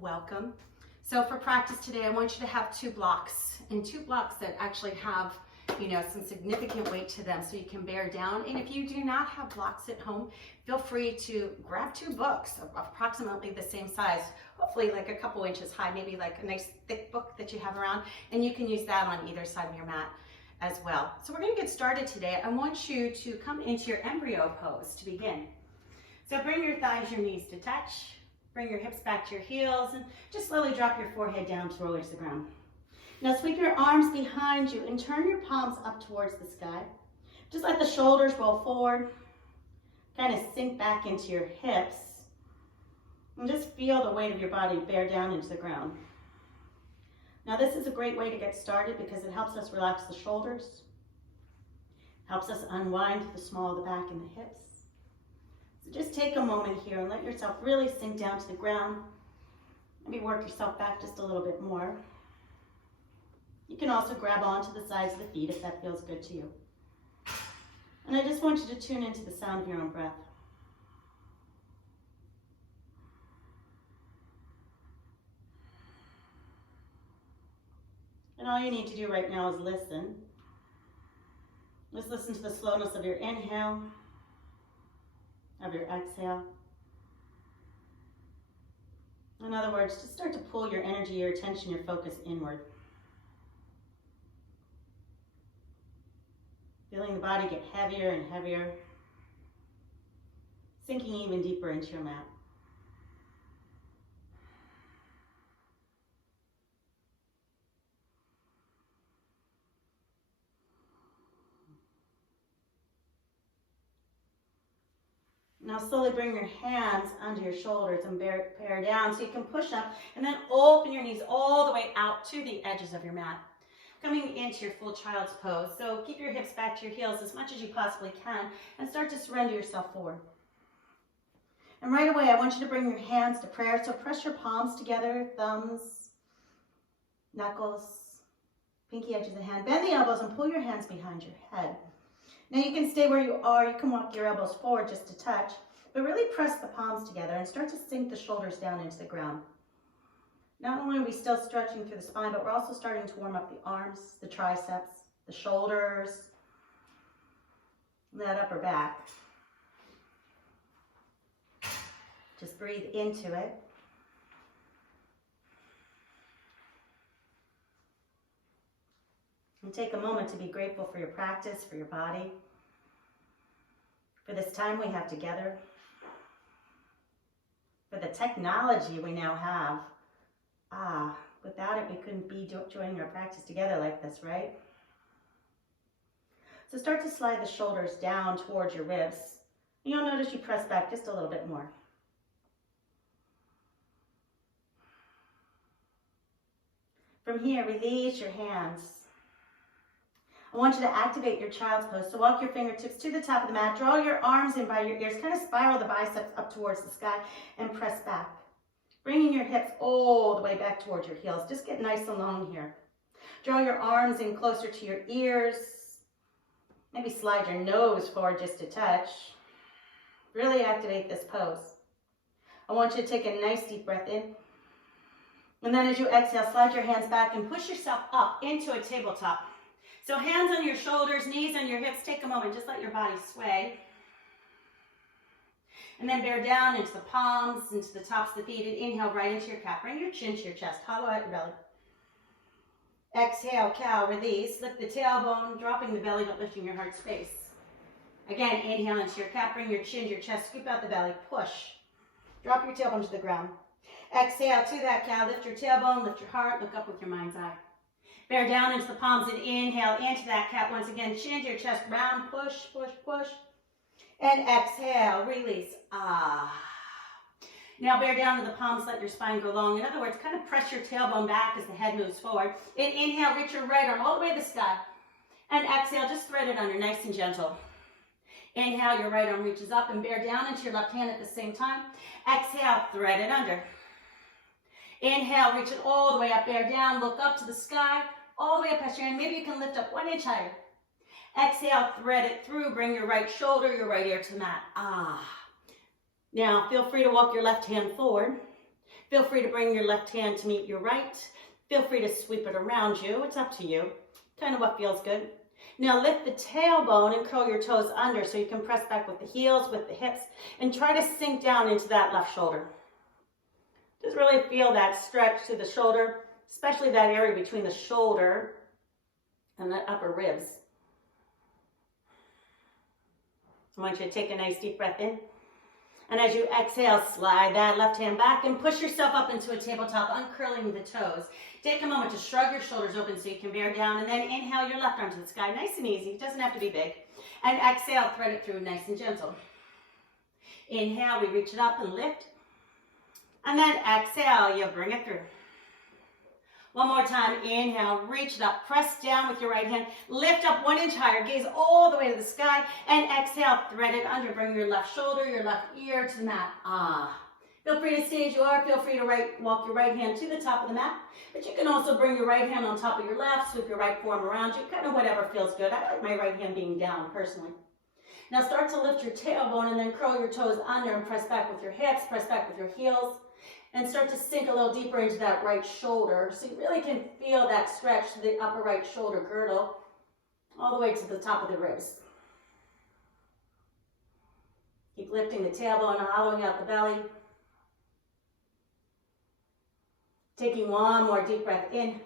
Welcome. So for practice today, I want you to have two blocks, and two blocks that actually have, some significant weight to them so you can bear down. And if you do not have blocks at home, feel free to grab two books of approximately the same size, hopefully like a couple inches high, maybe like a nice thick book that you have around, and you can use that on either side of your mat as well. So we're going to get started today. I want you to come into your embryo pose to begin. So bring your thighs, your knees to touch. Bring your hips back to your heels and just slowly drop your forehead down towards the ground. Now sweep your arms behind you and turn your palms up towards the sky. Just let the shoulders roll forward. Kind of sink back into your hips. And just feel the weight of your body bear down into the ground. Now this is a great way to get started because it helps us relax the shoulders. Helps us unwind the small of the back and the hips. So just take a moment here and let yourself really sink down to the ground. Maybe work yourself back just a little bit more. You can also grab onto the sides of the feet if that feels good to you. And I just want you to tune into the sound of your own breath. And all you need to do right now is listen. Just listen to the slowness of your inhale, of your exhale. In other words, just start to pull your energy, your attention, your focus inward. Feeling the body get heavier and heavier, sinking even deeper into your mat. Now slowly bring your hands under your shoulders and bear down so you can push up and then open your knees all the way out to the edges of your mat. Coming into your full child's pose. So keep your hips back to your heels as much as you possibly can and start to surrender yourself forward. And right away, I want you to bring your hands to prayer. So press your palms together, thumbs, knuckles, pinky edges of the hand. Bend the elbows and pull your hands behind your head. Now you can stay where you are. You can walk your elbows forward just a touch, but really press the palms together and start to sink the shoulders down into the ground. Not only are we still stretching through the spine, but we're also starting to warm up the arms, the triceps, the shoulders, that upper back. Just breathe into it. And take a moment to be grateful for your practice, for your body, for this time we have together, for the technology we now have. Without it, we couldn't be joining our practice together like this, right? So start to slide the shoulders down towards your ribs. You'll notice you press back just a little bit more. From here, release your hands. I want you to activate your child's pose. So walk your fingertips to the top of the mat. Draw your arms in by your ears. Kind of spiral the biceps up towards the sky and press back. Bringing your hips all the way back towards your heels. Just get nice and long here. Draw your arms in closer to your ears. Maybe slide your nose forward just a touch. Really activate this pose. I want you to take a nice deep breath in. And then as you exhale, slide your hands back and push yourself up into a tabletop. So hands on your shoulders, knees on your hips. Take a moment, just let your body sway. And then bear down into the palms, into the tops of the feet, and inhale right into your cat. Bring your chin to your chest, hollow out your belly. Exhale, cow, release. Lift the tailbone, dropping the belly, but lifting your heart space. Again, inhale into your cat. Bring your chin to your chest, scoop out the belly, push. Drop your tailbone to the ground. Exhale to that cow. Lift your tailbone, lift your heart, look up with your mind's eye. Bear down into the palms and inhale into that cat once again. Chin to your chest, round, push, push, push. And exhale, release. Now bear down to the palms, let your spine go long. In other words, kind of press your tailbone back as the head moves forward. And inhale, reach your right arm all the way to the sky. And exhale, just thread it under, nice and gentle. Inhale, your right arm reaches up and bear down into your left hand at the same time. Exhale, thread it under. Inhale, reach it all the way up, bear down, look up to the sky, all the way up past your hand. Maybe you can lift up 1 inch higher. Exhale, thread it through, bring your right shoulder, your right ear to the mat. Now, feel free to walk your left hand forward. Feel free to bring your left hand to meet your right. Feel free to sweep it around you. It's up to you. Kind of what feels good. Now lift the tailbone and curl your toes under so you can press back with the heels, with the hips, and try to sink down into that left shoulder. Just really feel that stretch to the shoulder, especially that area between the shoulder and the upper ribs. I want you to take a nice deep breath in. And as you exhale, slide that left hand back and push yourself up into a tabletop, uncurling the toes. Take a moment to shrug your shoulders open so you can bear down, and then inhale your left arm to the sky, nice and easy. It doesn't have to be big. And exhale, thread it through nice and gentle. Inhale, we reach it up and lift. And then exhale, you bring it through. One more time, inhale, reach it up, press down with your right hand, lift up 1 inch higher, gaze all the way to the sky, and exhale, thread it under, bring your left shoulder, your left ear to the mat. Feel free to stay as you are, feel free to walk your right hand to the top of the mat, but you can also bring your right hand on top of your left, sweep your right forearm around you, kind of whatever feels good. I like my right hand being down, personally. Now start to lift your tailbone and then curl your toes under and press back with your hips, press back with your heels. And start to sink a little deeper into that right shoulder so you really can feel that stretch to the upper right shoulder girdle all the way to the top of the ribs. Keep lifting the tailbone, hollowing out the belly. Taking one more deep breath in.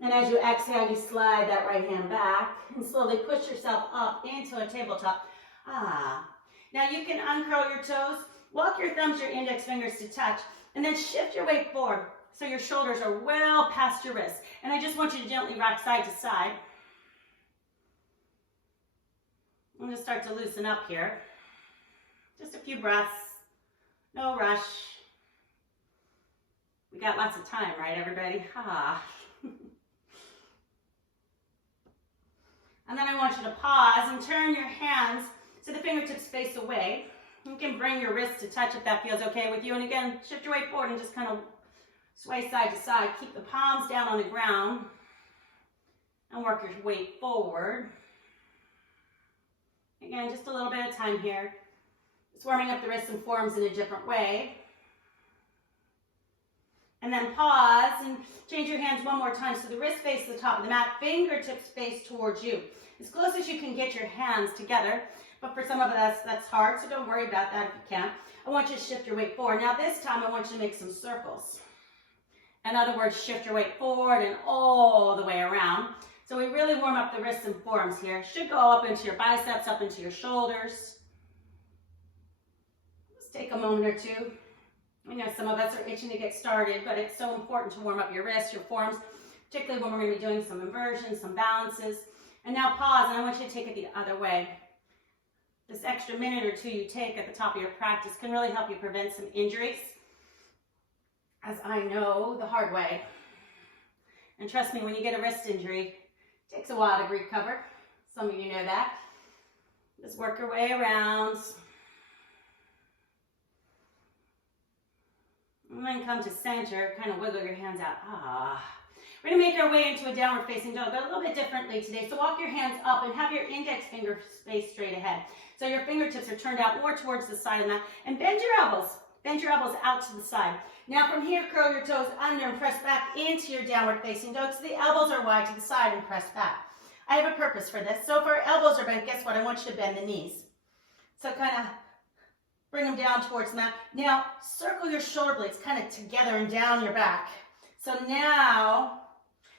And as you exhale, you slide that right hand back and slowly push yourself up into a tabletop. Now you can uncurl your toes. Walk your thumbs, your index fingers to touch, and then shift your weight forward so your shoulders are well past your wrists. And I just want you to gently rock side to side. I'm going to start to loosen up here. Just a few breaths. No rush. We got lots of time, right, everybody? And then I want you to pause and turn your hands so the fingertips face away. You can bring your wrists to touch if that feels okay with you. And again, shift your weight forward and just kind of sway side to side. Keep the palms down on the ground and work your weight forward. Again, just a little bit of time here. Just warming up the wrists and forearms in a different way. And then pause and change your hands one more time so the wrist face the top of the mat, fingertips face towards you. As close as you can get your hands together. But for some of us, that's hard, so don't worry about that if you can't. I want you to shift your weight forward. Now this time, I want you to make some circles. In other words, shift your weight forward and all the way around. So we really warm up the wrists and forearms here. Should go up into your biceps, up into your shoulders. Just take a moment or two. I know some of us are itching to get started, but it's so important to warm up your wrists, your forearms, particularly when we're going to be doing some inversions, some balances. And now pause, and I want you to take it the other way. This extra minute or two you take at the top of your practice can really help you prevent some injuries, as I know the hard way. And trust me, when you get a wrist injury, it takes a while to recover. Some of you know that. Just work your way around. And then come to center, kind of wiggle your hands out. We're going to make our way into a downward facing dog, but a little bit differently today. So walk your hands up and have your index finger face straight ahead. So your fingertips are turned out more towards the side of the mat. And bend your elbows. Bend your elbows out to the side. Now from here, curl your toes under and press back into your downward facing dog. So the elbows are wide to the side and press back. I have a purpose for this. So if our elbows are bent, guess what? I want you to bend the knees. So kind of bring them down towards the mat. Now circle your shoulder blades kind of together and down your back. So now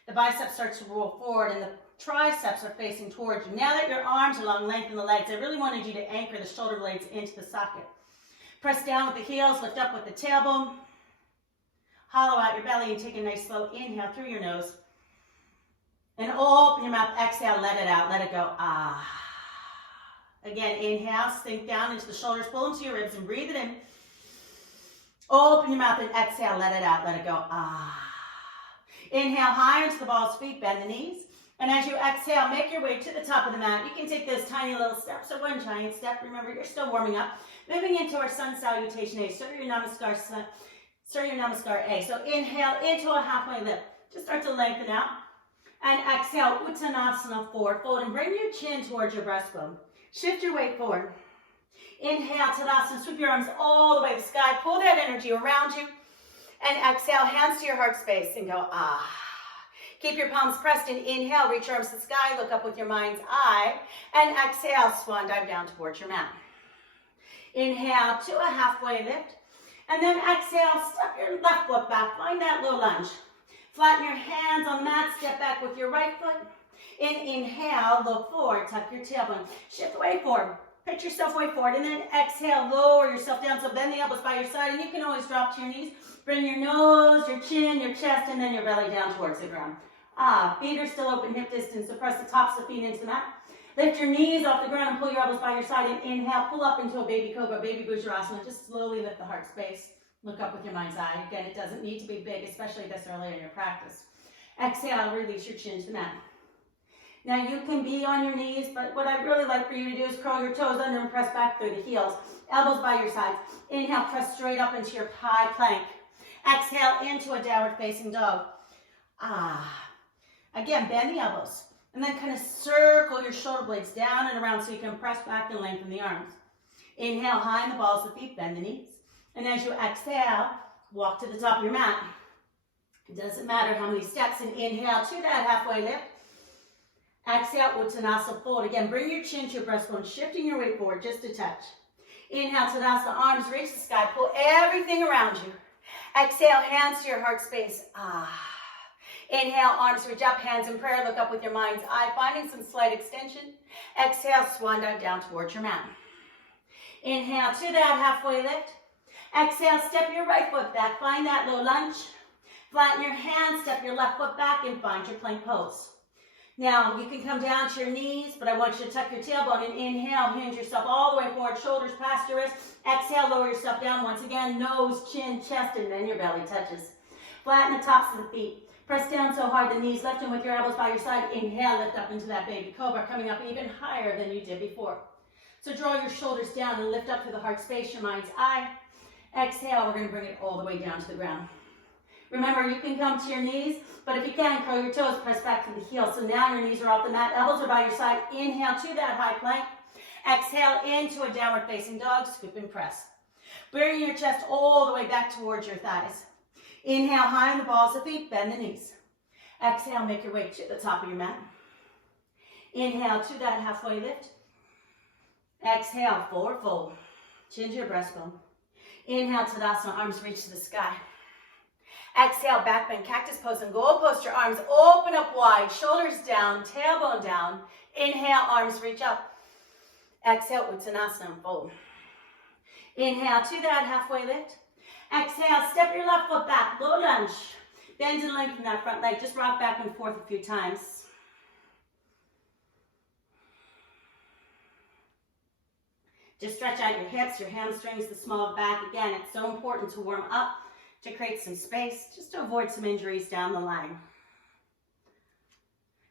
the biceps starts to roll forward and the triceps are facing towards you. Now that your arms are long, lengthen the legs. I really wanted you to anchor the shoulder blades into the socket. Press down with the heels, lift up with the tailbone. Hollow out your belly and take a nice slow inhale through your nose. And open your mouth, exhale, let it out, let it go. Again, inhale, sink down into the shoulders, pull into your ribs and breathe it in. Open your mouth and exhale, let it out, let it go. Inhale higher into the balls of feet, bend the knees. And as you exhale, make your way to the top of the mat. You can take those tiny little steps or one giant step. Remember, you're still warming up. Moving into our Sun Salutation A, Surya Namaskar A. So inhale into a halfway lift. Just start to lengthen out. And exhale, Uttanasana forward. Fold and bring your chin towards your breastbone. Shift your weight forward. Inhale, Tadasana. Sweep your arms all the way to the sky. Pull that energy around you. And exhale, hands to your heart space and go, ah. Keep your palms pressed and inhale, reach your arms to the sky, look up with your mind's eye. And exhale, swan dive down towards your mat. Inhale to a halfway lift. And then exhale, step your left foot back, find that low lunge. Flatten your hands on the mat, step back with your right foot. Inhale, look forward, tuck your tailbone, shift way forward. Pitch yourself way forward, and then exhale, lower yourself down. So bend the elbows by your side, and you can always drop to your knees. Bring your nose, your chin, your chest, and then your belly down towards the ground. Feet are still open, hip distance, so press the tops of the feet into the mat. Lift your knees off the ground and pull your elbows by your side, and inhale, pull up into a baby cobra, baby Bujrasana. Just slowly lift the heart space. Look up with your mind's eye. Again, it doesn't need to be big, especially this early in your practice. Exhale, release your chin to the mat. Now you can be on your knees, but what I'd really like for you to do is curl your toes under and press back through the heels. Elbows by your sides. Inhale, press straight up into your high plank. Exhale, into a downward facing dog. Again, bend the elbows. And then kind of circle your shoulder blades down and around so you can press back and lengthen the arms. Inhale, high in the balls of the feet, bend the knees. And as you exhale, walk to the top of your mat. It doesn't matter how many steps. And inhale to that halfway lift. Exhale, Uttanasana, fold. Again, bring your chin to your breastbone, shifting your weight forward just a touch. Inhale, Tadasana, arms reach the sky. Pull everything around you. Exhale, hands to your heart space. Inhale, arms reach up, hands in prayer. Look up with your mind's eye, finding some slight extension. Exhale, swan dive down towards your mat. Inhale to that halfway lift. Exhale, step your right foot back. Find that low lunge. Flatten your hands, step your left foot back, and find your plank pose. Now, you can come down to your knees, but I want you to tuck your tailbone and inhale, hinge yourself all the way forward, shoulders past your wrist. Exhale, lower yourself down once again, nose, chin, chest, and then your belly touches. Flatten the tops of the feet. Press down so hard the knees, lift them with your elbows by your side. Inhale, lift up into that baby cobra, coming up even higher than you did before. So draw your shoulders down and lift up to the heart space, your mind's eye. Exhale, we're going to bring it all the way down to the ground. Remember, you can come to your knees, but if you can, curl your toes, press back to the heels. So now your knees are off the mat, elbows are by your side. Inhale to that high plank. Exhale into a downward facing dog, scoop and press. Bring your chest all the way back towards your thighs. Inhale, high in the balls of feet, bend the knees. Exhale, make your way to the top of your mat. Inhale to that halfway lift. Exhale, forward fold. Chin to your breastbone. Inhale, Tadasana, arms reach to the sky. Exhale, back bend, cactus pose, and goal post. Your arms open up wide, shoulders down, tailbone down. Inhale, arms reach up. Exhale, Uttanasana, and fold. Inhale to that halfway lift. Exhale, step your left foot back, low lunge. Bend and lengthen that front leg. Just rock back and forth a few times. Just stretch out your hips, your hamstrings, the small of the back. Again, it's so important to warm up, to create some space, just to avoid some injuries down the line.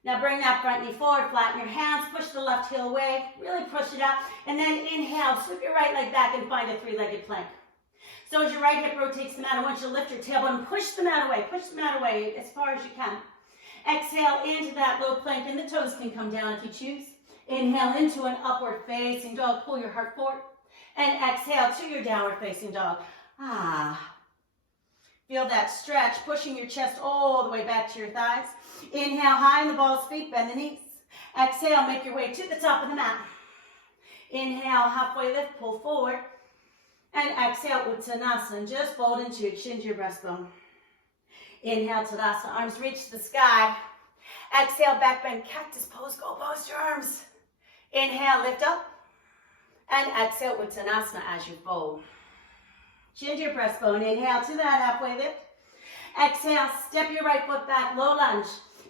Now bring that front knee forward, flatten your hands, push the left heel away, really push it out, and then inhale, sweep your right leg back and find a three-legged plank. So as your right hip rotates the mat, I want you to lift your tailbone and push the mat away as far as you can. Exhale into that low plank, and the toes can come down if you choose. Inhale into an upward facing dog, pull your heart forward, and exhale to your downward facing dog. Feel that stretch, pushing your chest all the way back to your thighs. Inhale, high in the balls of feet, bend the knees. Exhale, make your way to the top of the mat. Inhale, halfway lift, pull forward. And exhale, Uttanasana, just fold into your chin to your breastbone. Inhale, Tadasana, arms reach to the sky. Exhale, back bend, cactus pose, go pose your arms. Inhale, lift up. And exhale, Uttanasana as you fold. Chin to your breastbone. Inhale to that halfway lift. Exhale, step your right foot back, low lunge.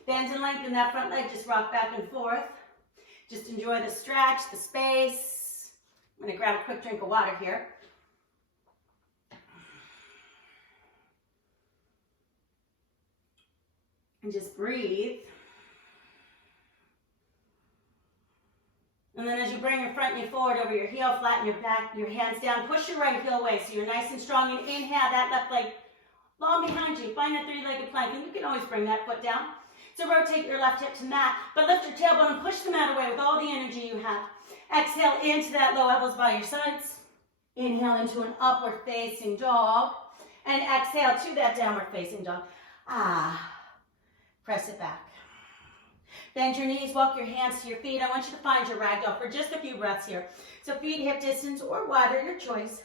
Bend and lengthen that front leg, just rock back and forth. Just enjoy the stretch, the space. I'm going to grab a quick drink of water here. And just breathe. And then as you bring your front knee forward over your heel, flatten your back, your hands down, push your right heel away so you're nice and strong, and inhale that left leg long behind you. Find a three-legged plank, and you can always bring that foot down. So rotate your left hip to mat, but lift your tailbone and push the mat away with all the energy you have. Exhale into that low elbows by your sides. Inhale into an upward facing dog. And exhale to that downward facing dog. Ah, press it back. Bend your knees, walk your hands to your feet. I want you to find your ragdoll for just a few breaths here. So feet hip distance or wider, your choice.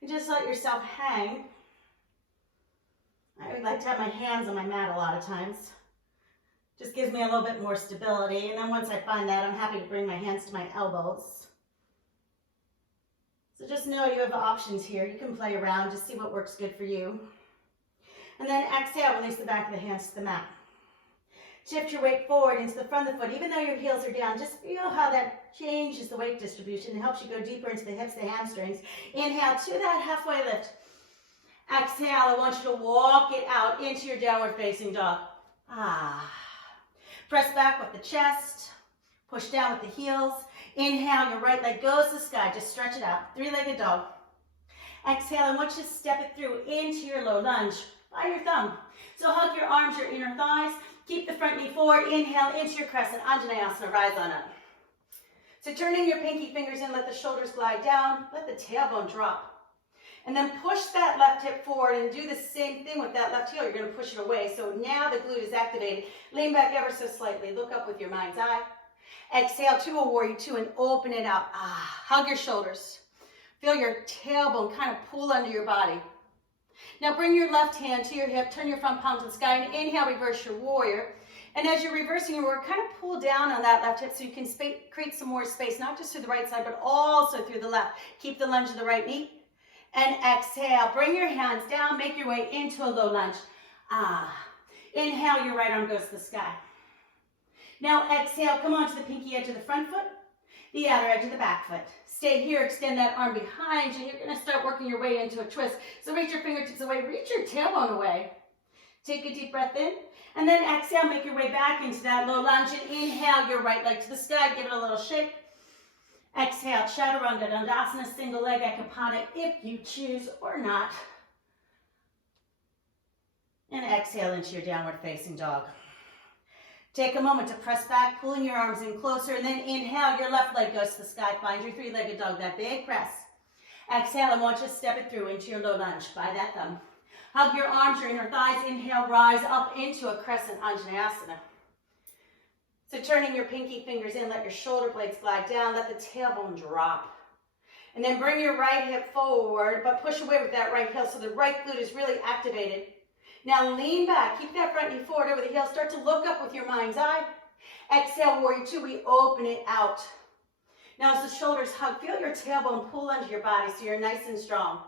And just let yourself hang. I would like to have my hands on my mat a lot of times. Just gives me a little bit more stability. And then once I find that, I'm happy to bring my hands to my elbows. So just know you have options here. You can play around, just see what works good for you. And then exhale, release the back of the hands to the mat. Shift your weight forward into the front of the foot. Even though your heels are down, just feel how that changes the weight distribution. It helps you go deeper into the hips, the hamstrings. Inhale to that halfway lift. Exhale, I want you to walk it out into your downward facing dog. Ah. Press back with the chest. Push down with the heels. Inhale, your right leg goes to the sky. Just stretch it out. Three-legged dog. Exhale, I want you to step it through into your low lunge by your thumb. So hug your arms, your inner thighs. Keep the front knee forward. Inhale into your crescent Anjaneyasana. Rise on up. So turning your pinky fingers in, let the shoulders glide down. Let the tailbone drop. And then push that left hip forward and do the same thing with that left heel. You're going to push it away. So now the glute is activated. Lean back ever so slightly. Look up with your mind's eye. Exhale to a warrior two and open it out. Ah, hug your shoulders. Feel your tailbone kind of pull under your body. Now bring your left hand to your hip, turn your front palm to the sky, and inhale, reverse your warrior. And as you're reversing your warrior, kind of pull down on that left hip so you can create some more space, not just to the right side, but also through the left. Keep the lunge of the right knee. And exhale, bring your hands down, make your way into a low lunge. Ah, inhale, your right arm goes to the sky. Now exhale, come onto the pinky edge of the front foot, the outer edge of the back foot. Stay here, extend that arm behind you. You're going to start working your way into a twist. So reach your fingertips away, reach your tailbone away. Take a deep breath in, and then exhale, make your way back into that low lunge, and inhale your right leg to the sky, give it a little shake. Exhale, Chaturanga Dandasana, single leg Ekapada if you choose or not. And exhale into your downward facing dog. Take a moment to press back, pulling your arms in closer, and then inhale, your left leg goes to the sky. Find your three-legged dog, that big press. Exhale, I want you to step it through into your low lunge by that thumb. Hug your arms, your inner thighs. Inhale, rise up into a crescent Anjaneyasana. So turning your pinky fingers in, let your shoulder blades glide down, let the tailbone drop. And then bring your right hip forward, but push away with that right heel so the right glute is really activated. Now lean back, keep that front knee forward over the heel, start to look up with your mind's eye. Exhale, warrior two, we open it out. Now as the shoulders hug, feel your tailbone pull under your body so you're nice and strong.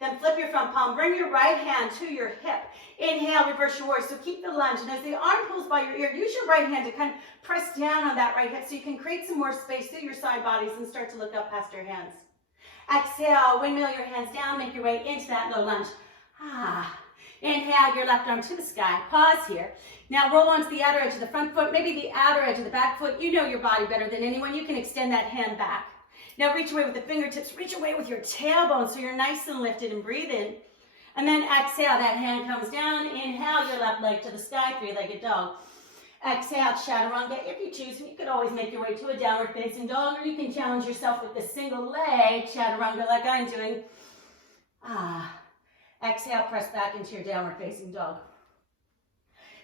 Then flip your front palm, bring your right hand to your hip. Inhale, reverse your warrior, so keep the lunge. And as the arm pulls by your ear, use your right hand to kind of press down on that right hip so you can create some more space through your side bodies and start to look up past your hands. Exhale, windmill your hands down, make your way into that low lunge. Ah. Inhale, your left arm to the sky. Pause here. Now roll onto the outer edge of the front foot, maybe the outer edge of the back foot. You know your body better than anyone. You can extend that hand back. Now reach away with the fingertips. Reach away with your tailbone so you're nice and lifted, and breathe in. And then exhale, that hand comes down. Inhale, your left leg to the sky, three-legged dog. Exhale, Chaturanga. If you choose, you could always make your way to a downward facing dog, or you can challenge yourself with the single leg Chaturanga like I'm doing. Ah. Exhale, press back into your downward facing dog.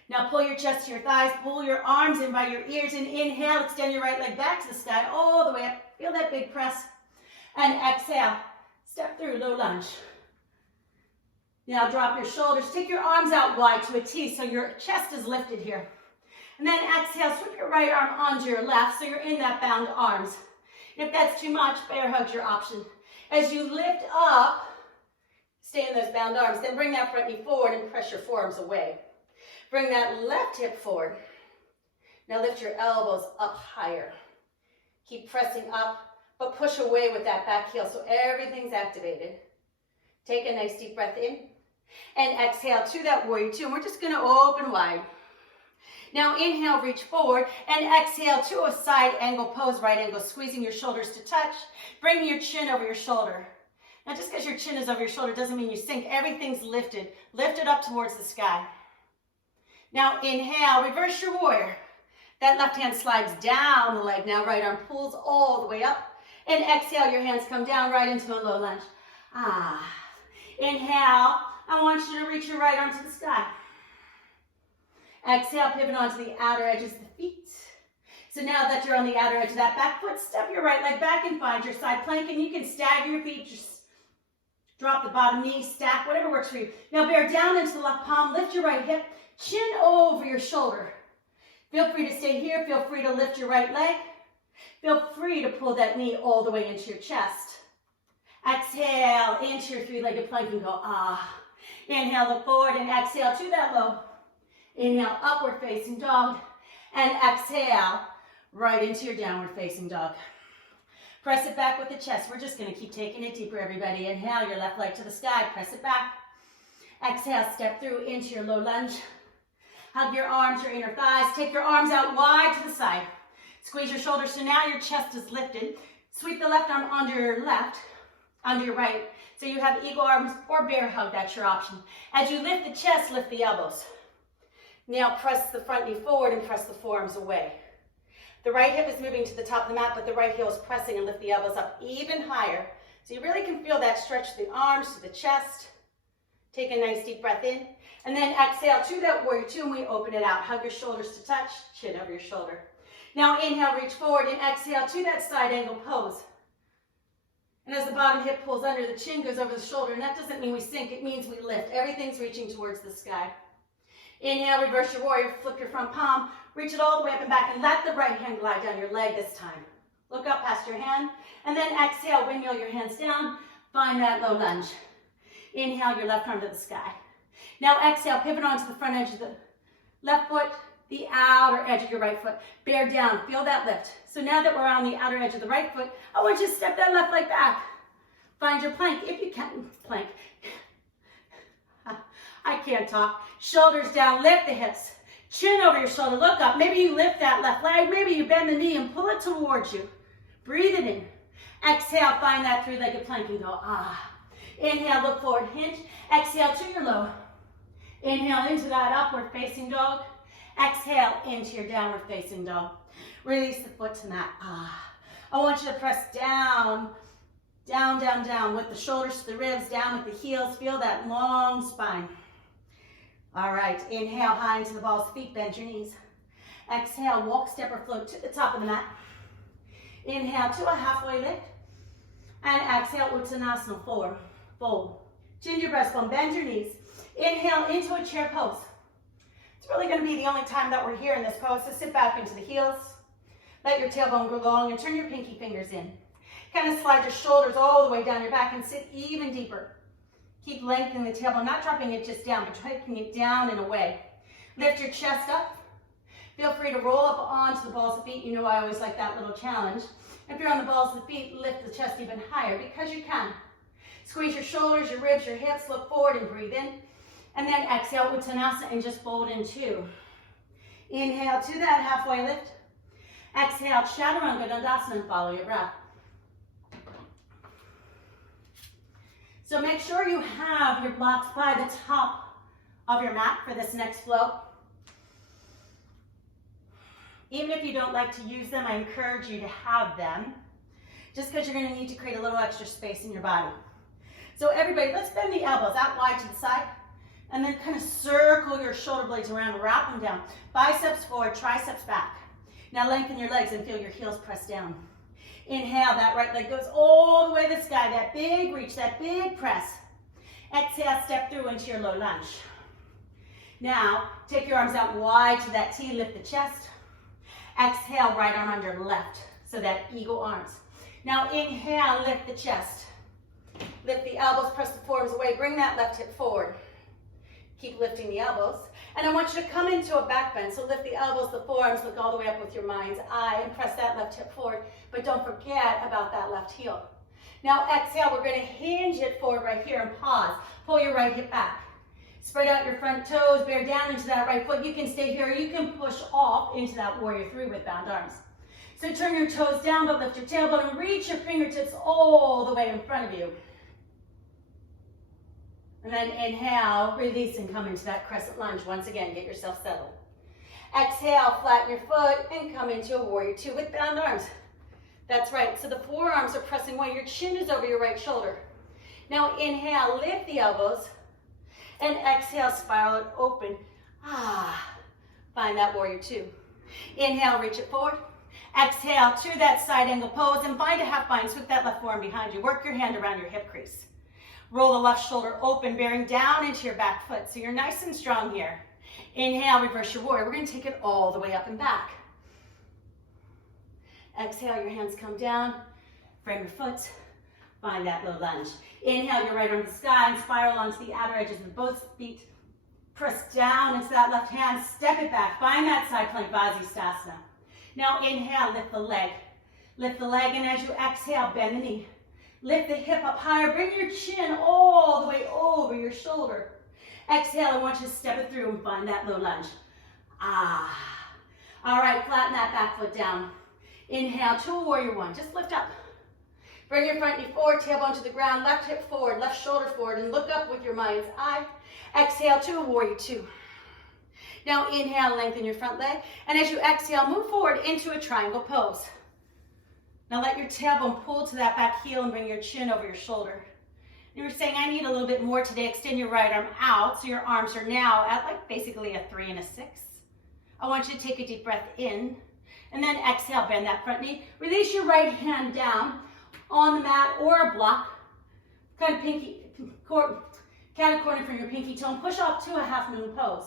Now pull your chest to your thighs, pull your arms in by your ears, and inhale, extend your right leg back to the sky, all the way up. Feel that big press. And exhale, step through, low lunge. Now drop your shoulders, take your arms out wide to a T so your chest is lifted here. And then exhale, swip your right arm onto your left so you're in that bound arms. If that's too much, bear hug's your option. As you lift up, stay in those bound arms. Then bring that front knee forward and press your forearms away. Bring that left hip forward. Now lift your elbows up higher. Keep pressing up, but push away with that back heel so everything's activated. Take a nice deep breath in. And exhale to that warrior two. And we're just going to open wide. Now inhale, reach forward. And exhale to a side angle pose, right angle, squeezing your shoulders to touch. Bring your chin over your shoulder. Now just because your chin is over your shoulder doesn't mean you sink. Everything's lifted. Lift it up towards the sky. Now inhale, reverse your warrior. That left hand slides down the leg. Now right arm pulls all the way up. And exhale, your hands come down right into a low lunge. Ah. Inhale, I want you to reach your right arm to the sky. Exhale, pivot onto the outer edges of the feet. So now that you're on the outer edge of that back foot, step your right leg back and find your side plank, and you can stagger your feet, just drop the bottom knee, stack, whatever works for you. Now bear down into the left palm, lift your right hip, chin over your shoulder. Feel free to stay here, feel free to lift your right leg. Feel free to pull that knee all the way into your chest. Exhale into your three-legged plank and go, ah. Inhale, look forward and exhale to that low. Inhale, upward facing dog. And exhale, right into your downward facing dog. Press it back with the chest. We're just going to keep taking it deeper, everybody. Inhale, your left leg to the sky. Press it back. Exhale, step through into your low lunge. Hug your arms, your inner thighs. Take your arms out wide to the side. Squeeze your shoulders so now your chest is lifted. Sweep the left arm under your left, under your right. So you have eagle arms or bear hug, that's your option. As you lift the chest, lift the elbows. Now press the front knee forward and press the forearms away. The right hip is moving to the top of the mat, but the right heel is pressing, and lift the elbows up even higher. So you really can feel that stretch to the arms, to the chest. Take a nice deep breath in. And then exhale to that warrior two, and we open it out. Hug your shoulders to touch, chin over your shoulder. Now inhale, reach forward, and exhale to that side angle pose. And as the bottom hip pulls under, the chin goes over the shoulder, and that doesn't mean we sink, it means we lift. Everything's reaching towards the sky. Inhale, reverse your warrior, flip your front palm, reach it all the way up and back, and let the right hand glide down your leg this time. Look up past your hand, and then exhale, windmill your hands down, find that low lunge. Inhale, your left arm to the sky. Now exhale, pivot onto the front edge of the left foot, the outer edge of your right foot. Bear down, feel that lift. So now that we're on the outer edge of the right foot, I want you to step that left leg back. Find your plank, if you can, plank. I can't talk. Shoulders down, lift the hips. Chin over your shoulder, look up. Maybe you lift that left leg, maybe you bend the knee and pull it towards you. Breathe it in. Exhale, find that three-legged plank and go, ah. Inhale, look forward, hinge. Exhale to your low. Inhale into that upward facing dog. Exhale into your downward facing dog. Release the foot to mat. Ah. I want you to press down, down, down, down with the shoulders to the ribs, down with the heels. Feel that long spine. All right, inhale high into the balls of feet, bend your knees. Exhale, walk, step, or float to the top of the mat. Inhale to a halfway lift. And exhale, Uttanasana, forward, fold. Chin your breastbone, bend your knees. Inhale into a chair pose. It's really going to be the only time that we're here in this pose, so sit back into the heels. Let your tailbone grow long and turn your pinky fingers in. Kind of slide your shoulders all the way down your back and sit even deeper. Keep lengthening the tailbone, not dropping it just down, but taking it down and away. Lift your chest up. Feel free to roll up onto the balls of the feet. You know I always like that little challenge. If you're on the balls of the feet, lift the chest even higher because you can. Squeeze your shoulders, your ribs, your hips, look forward and breathe in. And then exhale, Uttanasana, and just fold in two. Inhale to that halfway lift. Exhale, Chaturanga Dandasana, and follow your breath. So make sure you have your blocks by the top of your mat for this next flow. Even if you don't like to use them, I encourage you to have them, just because you're going to need to create a little extra space in your body. So everybody, let's bend the elbows out wide to the side, and then kind of circle your shoulder blades around, wrap them down. Biceps forward, triceps back. Now lengthen your legs and feel your heels press down. Inhale, that right leg goes all the way to the sky, that big reach, that big press. Exhale, step through into your low lunge. Now, take your arms out wide to that T, lift the chest. Exhale, right arm under left, so that eagle arms. Now inhale, lift the chest. Lift the elbows, press the forearms away, bring that left hip forward. Keep lifting the elbows. And I want you to come into a back bend. So lift the elbows, the forearms, look all the way up with your mind's eye and press that left hip forward. But don't forget about that left heel. Now exhale, we're going to hinge it forward right here and pause. Pull your right hip back. Spread out your front toes, bear down into that right foot. You can stay here, or you can push off into that warrior three with bound arms. So turn your toes down, but lift your tailbone and reach your fingertips all the way in front of you. And then inhale, release, and come into that crescent lunge. Once again, get yourself settled. Exhale, flatten your foot, and come into a warrior two with bound arms. That's right, so the forearms are pressing away. Your chin is over your right shoulder. Now inhale, lift the elbows. And exhale, spiral it open. Find that warrior two. Inhale, reach it forward. Exhale to that side angle pose and find a half bind. Sweep that left forearm behind you. Work your hand around your hip crease. Roll the left shoulder open, bearing down into your back foot. So you're nice and strong here. Inhale, reverse your warrior. We're going to take it all the way up and back. Exhale, your hands come down. Frame your foot. Find that low lunge. Inhale, your right arm to the sky and spiral onto the outer edges of both feet. Press down into that left hand. Step it back. Find that side plank, Vasisthasana. Now inhale, lift the leg. Lift the leg, and as you exhale, bend the knee. Lift the hip up higher. Bring your chin all the way over your shoulder. Exhale, I want you to step it through and find that low lunge. All right, flatten that back foot down. Inhale to a warrior one. Just lift up. Bring your front knee forward, tailbone to the ground, left hip forward, left shoulder forward, and look up with your mind's eye. Exhale to a warrior two. Now inhale, lengthen your front leg, and as you exhale, move forward into a triangle pose. Now let your tailbone pull to that back heel and bring your chin over your shoulder. And you're saying, I need a little bit more today. Extend your right arm out, so your arms are now at like basically a 3 and a 6. I want you to take a deep breath in, and then exhale, bend that front knee. Release your right hand down on the mat or a block. Kind of catty corner from your pinky toe and push off to a half moon pose.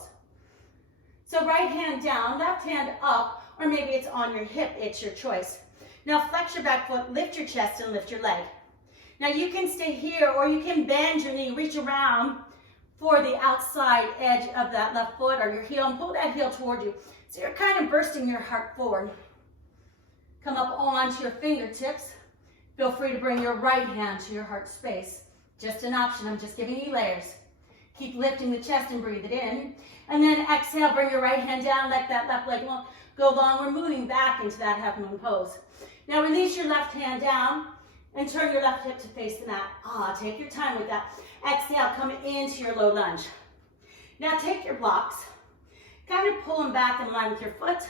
So right hand down, left hand up, or maybe it's on your hip, it's your choice. Now flex your back foot, lift your chest, and lift your leg. Now you can stay here, or you can bend your knee, reach around for the outside edge of that left foot or your heel, and pull that heel toward you. So you're kind of bursting your heart forward. Come up onto your fingertips. Feel free to bring your right hand to your heart space. Just an option, I'm just giving you layers. Keep lifting the chest and breathe it in. And then exhale, bring your right hand down, let that left leg go long. We're moving back into that half moon pose. Now release your left hand down and turn your left hip to face the mat. Take your time with that. Exhale, come into your low lunge. Now take your blocks, kind of pull them back in line with your foot,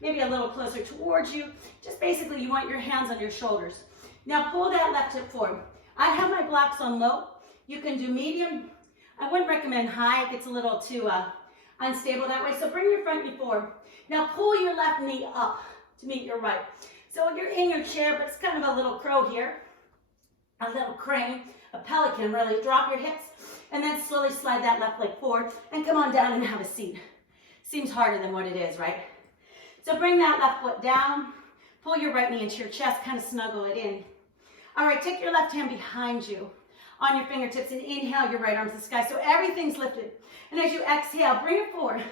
maybe a little closer towards you. Just basically you want your hands on your shoulders. Now pull that left hip forward. I have my blocks on low. You can do medium. I wouldn't recommend high. It gets a little too unstable that way. So bring your front knee forward. Now pull your left knee up to meet your right. So you're in your chair, but it's kind of a little crow here, a little crane, a pelican really. Drop your hips and then slowly slide that left leg forward and come on down and have a seat. Seems harder than what it is, right? So bring that left foot down, pull your right knee into your chest, kind of snuggle it in. All right, take your left hand behind you on your fingertips and inhale your right arm to the sky. So everything's lifted. And as you exhale, bring it forward.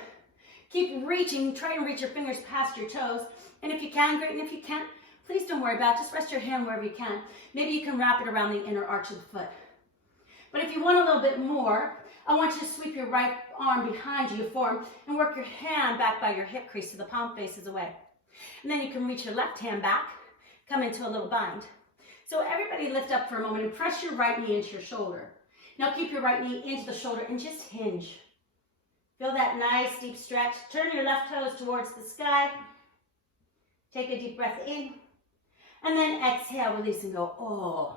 Keep reaching, try and reach your fingers past your toes. And if you can, great. And if you can't, please don't worry about it. Just rest your hand wherever you can. Maybe you can wrap it around the inner arch of the foot. But if you want a little bit more, I want you to sweep your right arm behind you, your forearm, and work your hand back by your hip crease so the palm faces away. And then you can reach your left hand back, come into a little bind. So everybody lift up for a moment and press your right knee into your shoulder. Now keep your right knee into the shoulder and just hinge. Feel that nice deep stretch. Turn your left toes towards the sky. Take a deep breath in. And then exhale, release and go, oh.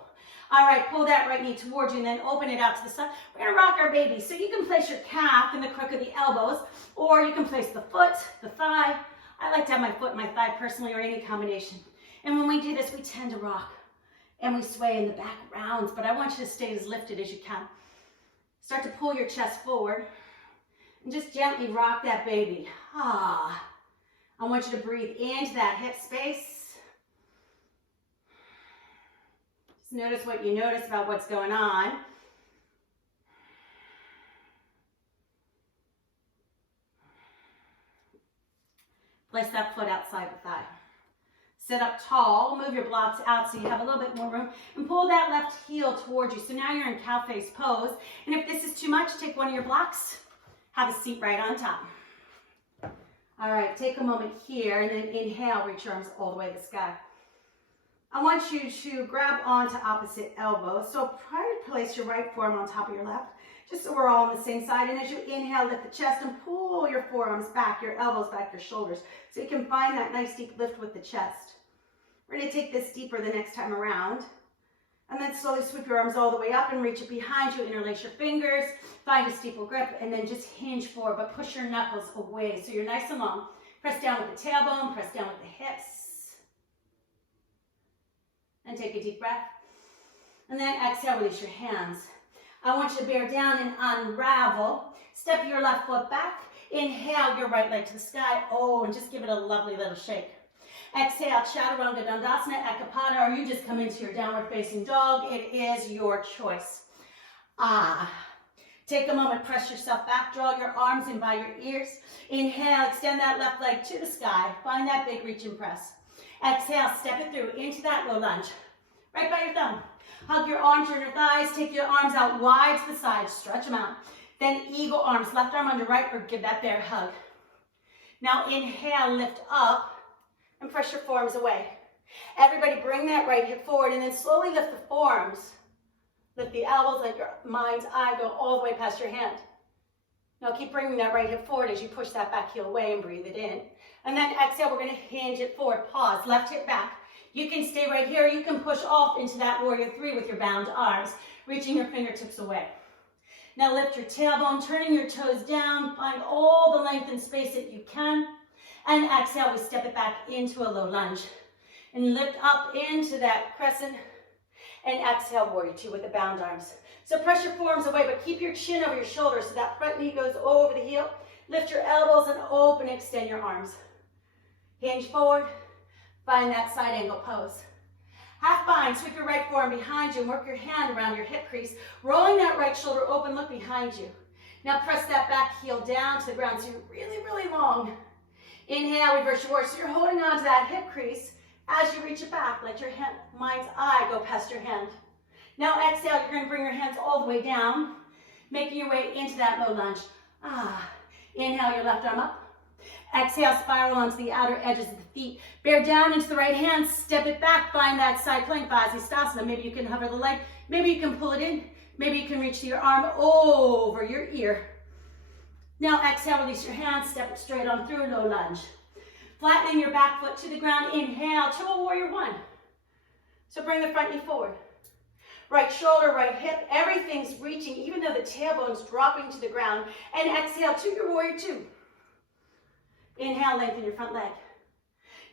All right, pull that right knee towards you and then open it out to the side. We're gonna rock our baby. So you can place your calf in the crook of the elbows, or you can place the foot, the thigh. I like to have my foot and my thigh personally, or any combination. And when we do this, we tend to rock. And we sway in the back rounds, but I want you to stay as lifted as you can. Start to pull your chest forward and just gently rock that baby. I want you to breathe into that hip space. Just notice what you notice about what's going on. Place that foot outside the thigh. Sit up tall, move your blocks out so you have a little bit more room, and pull that left heel towards you. So now you're in cow face pose. And if this is too much, take one of your blocks, have a seat right on top. All right, take a moment here and then inhale, reach your arms all the way to the sky. I want you to grab onto opposite elbows. So try to place your right forearm on top of your left, just so we're all on the same side. And as you inhale, lift the chest and pull your forearms back, your elbows back, your shoulders, so you can find that nice deep lift with the chest. We're going to take this deeper the next time around. And then slowly sweep your arms all the way up and reach it behind you. Interlace your fingers, find a steeple grip, and then just hinge forward, but push your knuckles away so you're nice and long. Press down with the tailbone, press down with the hips. And take a deep breath. And then exhale, release your hands. I want you to bear down and unravel. Step your left foot back. Inhale your right leg to the sky. Oh, and just give it a lovely little shake. Exhale, Chaturanga Dandasana, Ekapada, or you just come into your downward facing dog. It is your choice. Take a moment, press yourself back, draw your arms in by your ears. Inhale, extend that left leg to the sky. Find that big reach and press. Exhale, step it through into that low lunge. Right by your thumb. Hug your arms or your thighs, take your arms out wide to the side, stretch them out. Then eagle arms, left arm under right, or give that bear hug. Now inhale, lift up, and press your forearms away. Everybody bring that right hip forward, and then slowly lift the forearms. Lift the elbows, let your mind's eye go all the way past your hand. Now keep bringing that right hip forward as you push that back heel away and breathe it in. And then exhale, we're going to hinge it forward. Pause, left hip back. You can stay right here. You can push off into that warrior three with your bound arms, reaching your fingertips away. Now lift your tailbone, turning your toes down. Find all the length and space that you can. And exhale, we step it back into a low lunge. And lift up into that crescent. And exhale, warrior two with the bound arms. So press your forearms away, but keep your chin over your shoulders so that front knee goes over the heel. Lift your elbows and open, extend your arms. Hinge forward. Find that side angle pose. Half bind, sweep your right forearm behind you and work your hand around your hip crease. Rolling that right shoulder open, look behind you. Now press that back heel down to the ground so you're really, really long. Inhale, reverse your warrior. So you're holding on to that hip crease. As you reach it back, let your mind's eye go past your hand. Now exhale, you're going to bring your hands all the way down, making your way into that low lunge. Inhale, your left arm up. Exhale, spiral onto the outer edges of the feet. Bear down into the right hand, step it back, find that side plank, Vasisthasana. Maybe you can hover the leg, maybe you can pull it in, maybe you can reach to your arm over your ear. Now exhale, release your hands, step it straight on through, low lunge. Flattening your back foot to the ground, inhale to a warrior one. So bring the front knee forward. Right shoulder, right hip, everything's reaching, even though the tailbone's dropping to the ground. And exhale to your warrior two. Inhale, lengthen your front leg.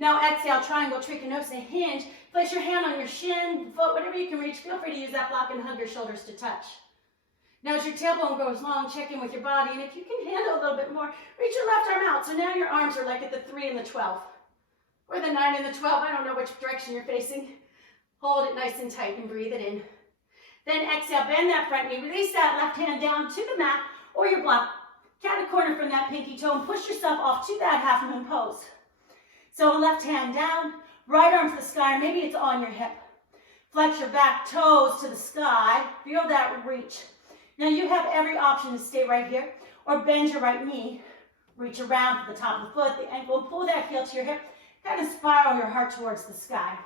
Now exhale, triangle, trikonasana, hinge. Place your hand on your shin, foot, whatever you can reach. Feel free to use that block and hug your shoulders to touch. Now as your tailbone grows long, check in with your body. And if you can handle a little bit more, reach your left arm out. So now your arms are like at the 3 and the 12. Or the 9 and the 12. I don't know which direction you're facing. Hold it nice and tight and breathe it in. Then exhale, bend that front knee. Release that left hand down to the mat or your block. Cat a corner from that pinky toe and push yourself off to that half moon pose. So left hand down, right arm to the sky, or maybe it's on your hip. Flex your back toes to the sky. Feel that reach. Now you have every option to stay right here or bend your right knee. Reach around to the top of the foot, the ankle, pull that heel to your hip. Kind of spiral your heart towards the sky.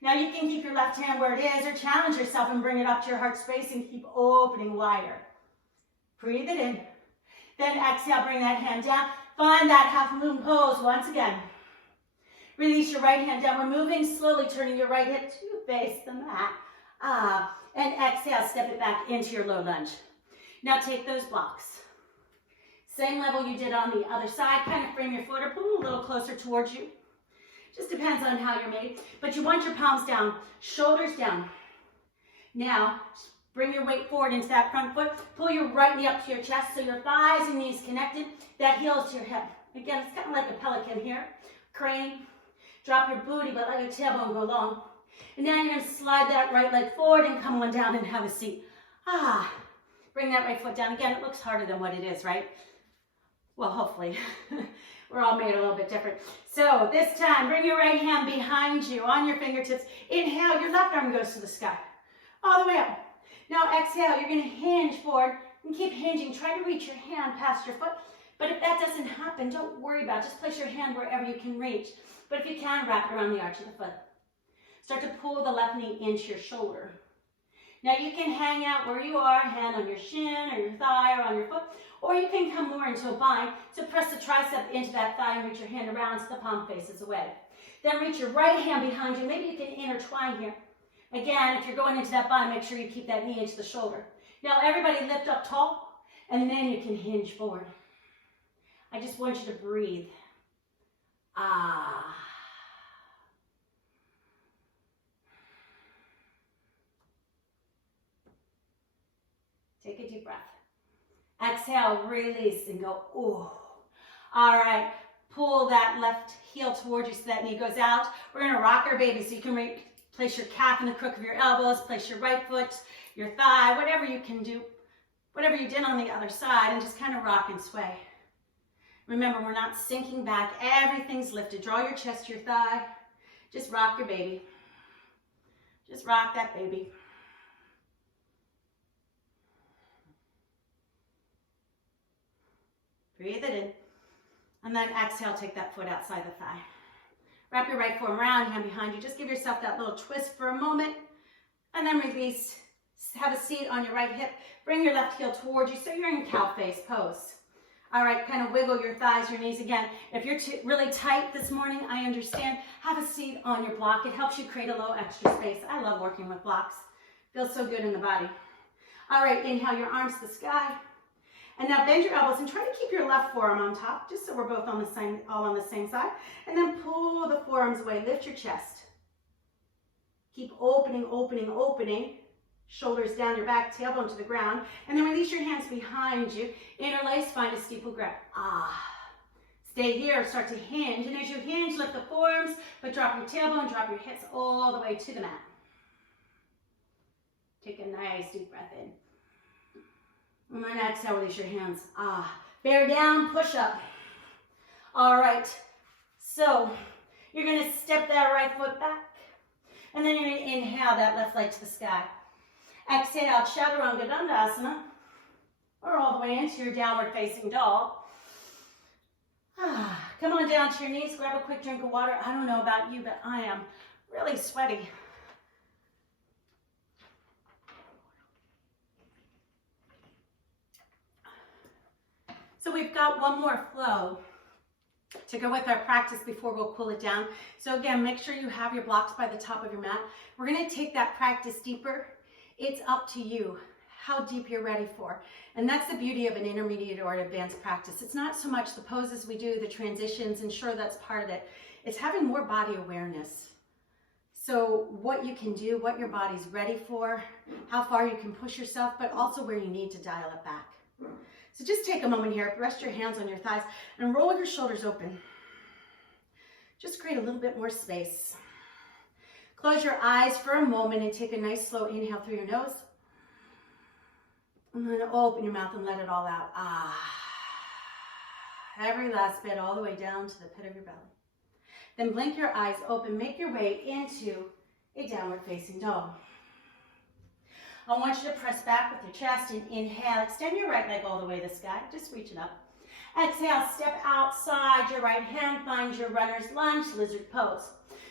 Now you can keep your left hand where it is or challenge yourself and bring it up to your heart space and keep opening wider. Breathe it in. Then exhale, bring that hand down. Find that half moon pose once again. Release your right hand down. We're moving slowly, turning your right hip to face the mat. And exhale, step it back into your low lunge. Now take those blocks. Same level you did on the other side. Kind of frame your foot or pull them a little closer towards you. Just depends on how you're made. But you want your palms down, shoulders down. Now, bring your weight forward into that front foot. Pull your right knee up to your chest so your thighs and knees connected. That heel is to your hip. Again, it's kind of like a pelican here. Crane. Drop your booty, but let your tailbone go long. And now you're going to slide that right leg forward and come on down and have a seat. Bring that right foot down. Again, it looks harder than what it is, right? Well, hopefully. We're all made a little bit different. So this time, bring your right hand behind you on your fingertips. Inhale, your left arm goes to the sky. All the way up. Now exhale, you're going to hinge forward and keep hinging. Try to reach your hand past your foot. But if that doesn't happen, don't worry about it. Just place your hand wherever you can reach. But if you can, wrap it around the arch of the foot. Start to pull the left knee into your shoulder. Now you can hang out where you are, hand on your shin or your thigh or on your foot, or you can come more into a bind. So press the tricep into that thigh and reach your hand around so the palm faces away. Then reach your right hand behind you. Maybe you can intertwine here. Again, if you're going into that bind, make sure you keep that knee into the shoulder. Now everybody lift up tall, and then you can hinge forward. I just want you to breathe. Ah. Take a deep breath. Exhale, release, and go, ooh. All right, pull that left heel towards you so that knee goes out. We're gonna rock our baby, so you can place your calf in the crook of your elbows, place your right foot, your thigh, whatever you can do, whatever you did on the other side, and just kind of rock and sway. Remember, we're not sinking back, everything's lifted. Draw your chest to your thigh. Just rock your baby. Just rock that baby. Breathe it in. And then exhale, take that foot outside the thigh. Wrap your right forearm around, hand behind you. Just give yourself that little twist for a moment. And then release. Have a seat on your right hip. Bring your left heel towards you so you're in cow face pose. All right, kind of wiggle your thighs, your knees again. If you're really tight this morning, I understand. Have a seat on your block. It helps you create a little extra space. I love working with blocks. Feels so good in the body. All right, inhale your arms to the sky. And now bend your elbows and try to keep your left forearm on top, just so we're both on the same, all on the same side. And then pull the forearms away, lift your chest. Keep opening, opening, opening. Shoulders down your back, tailbone to the ground. And then release your hands behind you. Interlace, find a steeple grip. Ah. Stay here, start to hinge. And as you hinge, lift the forearms, but drop your tailbone, drop your hips all the way to the mat. Take a nice deep breath in. And then exhale, release your hands. Ah, bear down, push up. All right, so you're gonna step that right foot back. And then you're gonna inhale that left leg to the sky. Exhale, Chaturanga Dandasana, or all the way into your downward facing dog. Ah, come on down to your knees, grab a quick drink of water. I don't know about you, but I am really sweaty. So we've got one more flow to go with our practice before we'll cool it down. So again, make sure you have your blocks by the top of your mat. We're gonna take that practice deeper. It's up to you how deep you're ready for. And that's the beauty of an intermediate or advanced practice. It's not so much the poses we do, the transitions, and sure, that's part of it. It's having more body awareness. So what you can do, what your body's ready for, how far you can push yourself, but also where you need to dial it back. So just take a moment here, rest your hands on your thighs and roll your shoulders open. Just create a little bit more space. Close your eyes for a moment and take a nice slow inhale through your nose. And then open your mouth and let it all out. Ah. Every last bit all the way down to the pit of your belly. Then blink your eyes open, make your way into a downward facing dog. I want you to press back with your chest and inhale. Extend your right leg all the way to the sky. Just reach it up. Exhale, step outside your right hand. Find your runner's lunge, lizard pose.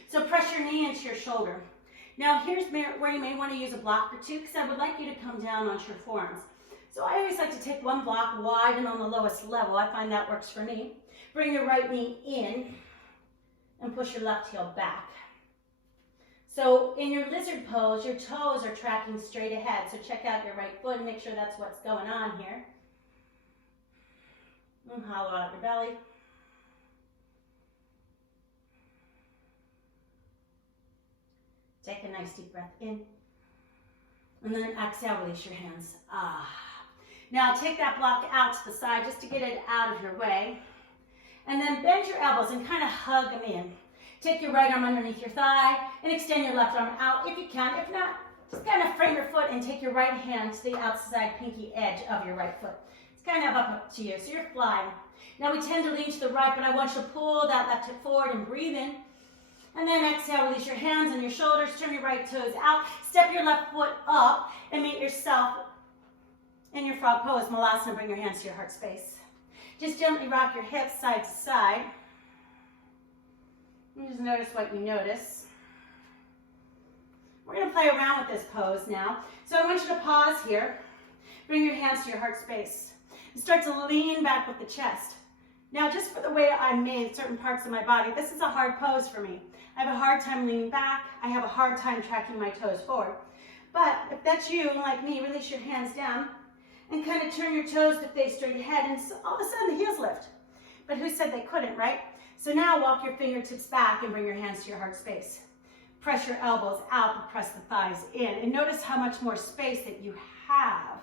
So press your knee into your shoulder. Now here's where you may want to use a block or two because I would like you to come down onto your forearms. So I always like to take one block wide and on the lowest level. I find that works for me. Bring your right knee in and push your left heel back. So in your lizard pose, your toes are tracking straight ahead. So check out your right foot and make sure that's what's going on here. And hollow out your belly. Take a nice deep breath in. And then exhale, release your hands. Ah. Now take that block out to the side just to get it out of your way. And then bend your elbows and kind of hug them in. Take your right arm underneath your thigh and extend your left arm out if you can. If not, just kind of frame your foot and take your right hand to the outside pinky edge of your right foot. It's kind of up to you, so you're flying. Now we tend to lean to the right, but I want you to pull that left hip forward and breathe in. And then exhale, release your hands and your shoulders, turn your right toes out, step your left foot up and meet yourself in your frog pose, Malasana. Bring your hands to your heart space. Just gently rock your hips side to side. And just notice what you notice. We're going to play around with this pose now. So I want you to pause here. Bring your hands to your heart space. And start to lean back with the chest. Now, just for the way I made certain parts of my body, this is a hard pose for me. I have a hard time leaning back. I have a hard time tracking my toes forward. But if that's you, and like me, release your hands down and kind of turn your toes to face straight ahead, and so all of a sudden the heels lift. But who said they couldn't, right? So now walk your fingertips back and bring your hands to your heart space. Press your elbows out, but press the thighs in. And notice how much more space that you have.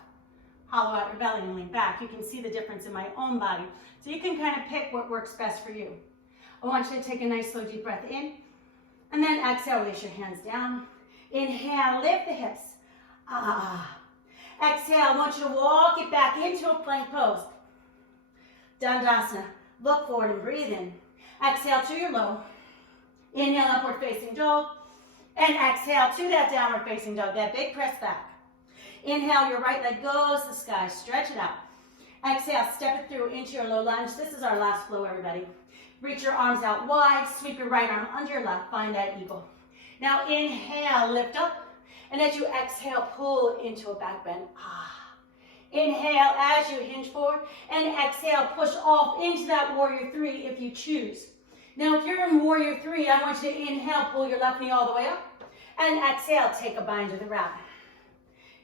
Hollow out your belly and lean back. You can see the difference in my own body. So you can kind of pick what works best for you. I want you to take a nice slow deep breath in. And then exhale, release your hands down. Inhale, lift the hips. Exhale, I want you to walk it back into a plank pose. Dandasana. Look forward and breathe in. Exhale to your low. Inhale, upward facing dog. And exhale to that downward facing dog, that big press back. Inhale, your right leg goes to the sky. Stretch it out. Exhale, step it through into your low lunge. This is our last flow, everybody. Reach your arms out wide. Sweep your right arm under your left. Find that eagle. Now inhale, lift up. And as you exhale, pull into a back bend. Inhale as you hinge forward. And exhale, push off into that warrior three if you choose. Now, if you're in warrior three, I want you to inhale, pull your left knee all the way up. And exhale, take a bind to the wrap.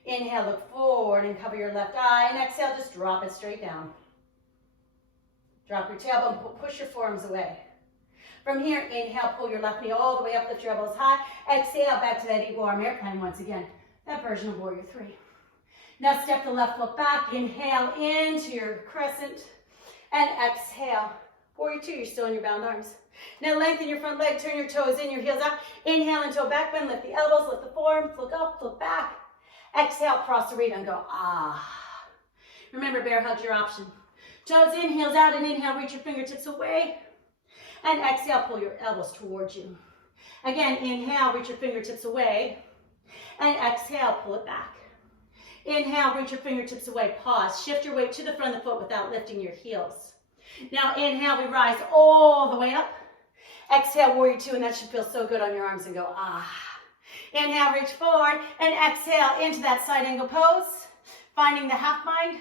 Inhale, look forward and cover your left eye. And exhale, just drop it straight down. Drop your tailbone, push your forearms away. From here, inhale, pull your left knee all the way up, lift your elbows high. Exhale, back to that eagle arm airplane once again. That version of warrior three. Now step the left foot back. Inhale into your crescent. And exhale. Warrior two, you're still in your bound arms. Now lengthen your front leg, turn your toes in, your heels out. Inhale into a back bend, lift the elbows, lift the forearm, look up, look back. Exhale, Prasarita, and go, Remember, bear hug's your option. Toes in, heels out, and inhale, reach your fingertips away. And exhale, pull your elbows towards you. Again, inhale, reach your fingertips away. And exhale, pull it back. Inhale, reach your fingertips away, pause. Shift your weight to the front of the foot without lifting your heels. Now inhale, we rise all the way up. Exhale, warrior two, and that should feel so good on your arms and go, Inhale, reach forward, and exhale into that side angle pose. Finding the half bind,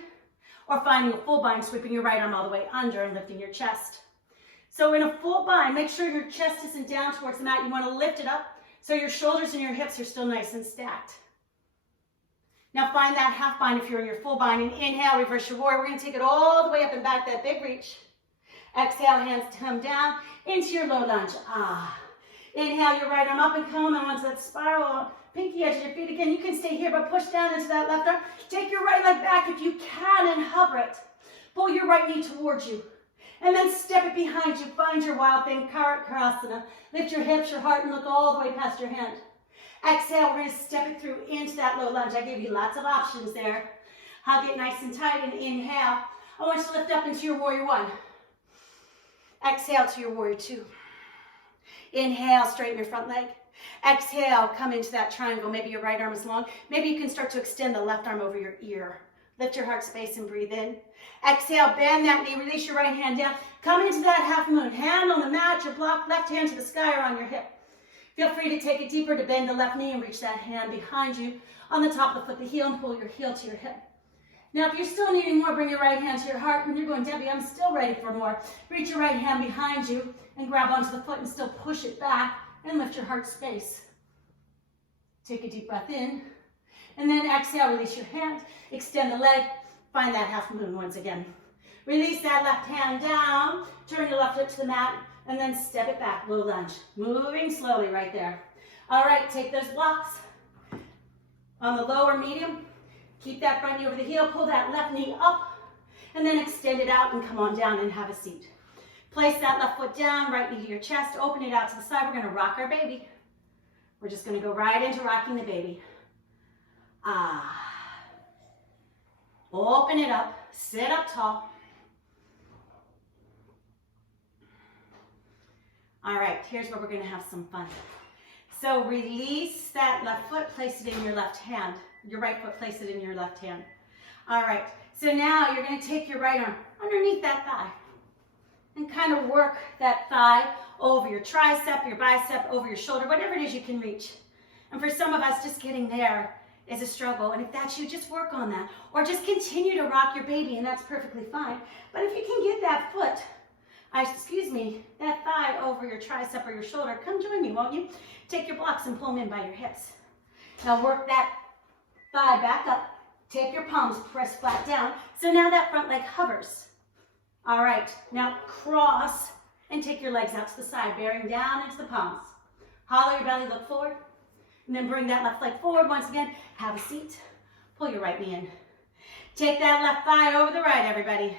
or finding a full bind, sweeping your right arm all the way under and lifting your chest. So in a full bind, make sure your chest isn't down towards the mat. You want to lift it up so your shoulders and your hips are still nice and stacked. Now find that half bind if you're in your full bind, and inhale, reverse your warrior. We're going to take it all the way up and back, that big reach. Exhale, hands come down into your low lunge. Inhale, your right arm up and come onto that spiral, pinky edge of your feet. Again, you can stay here, but push down into that left arm. Take your right leg back if you can and hover it. Pull your right knee towards you. And then step it behind you. Find your wild thing, Karasana. Lift your hips, your heart, and look all the way past your hand. Exhale, we're going to step it through into that low lunge. I gave you lots of options there. Hug it nice and tight, and inhale. I want you to lift up into your warrior one. Exhale to your warrior two. Inhale, straighten your front leg. Exhale, come into that triangle. Maybe your right arm is long. Maybe you can start to extend the left arm over your ear. Lift your heart space and breathe in. Exhale, bend that knee. Release your right hand down. Come into that half moon. Hand on the mat, your block, left hand to the sky or on your hip. Feel free to take it deeper to bend the left knee and reach that hand behind you on the top of the foot, the heel, and pull your heel to your hip. Now, if you're still needing more, bring your right hand to your heart. And you're going, Debbie, I'm still ready for more. Reach your right hand behind you and grab onto the foot and still push it back and lift your heart space. Take a deep breath in. And then exhale, release your hand. Extend the leg. Find that half moon once again. Release that left hand down. Turn your left hip to the mat. And then step it back, low lunge. Moving slowly right there. All right, take those blocks. On the lower medium, keep that front knee over the heel. Pull that left knee up. And then extend it out and come on down and have a seat. Place that left foot down, right knee to your chest. Open it out to the side. We're going to rock our baby. We're just going to go right into rocking the baby. Open it up. Sit up tall. All right, here's where we're going to have some fun. So release that left foot, place it in your left hand. Your right foot, place it in your left hand. All right, so now you're going to take your right arm underneath that thigh and kind of work that thigh over your tricep, your bicep, over your shoulder, whatever it is you can reach. And for some of us, just getting there is a struggle. And if that's you, just work on that. Or just continue to rock your baby, and that's perfectly fine. But if you can get that foot that thigh over your tricep or your shoulder. Come join me, won't you? Take your blocks and pull them in by your hips. Now work that thigh back up. Take your palms, press flat down. So now that front leg hovers. All right, now cross and take your legs out to the side, bearing down into the palms. Hollow your belly, look forward. And then bring that left leg forward once again. Have a seat. Pull your right knee in. Take that left thigh over the right, everybody.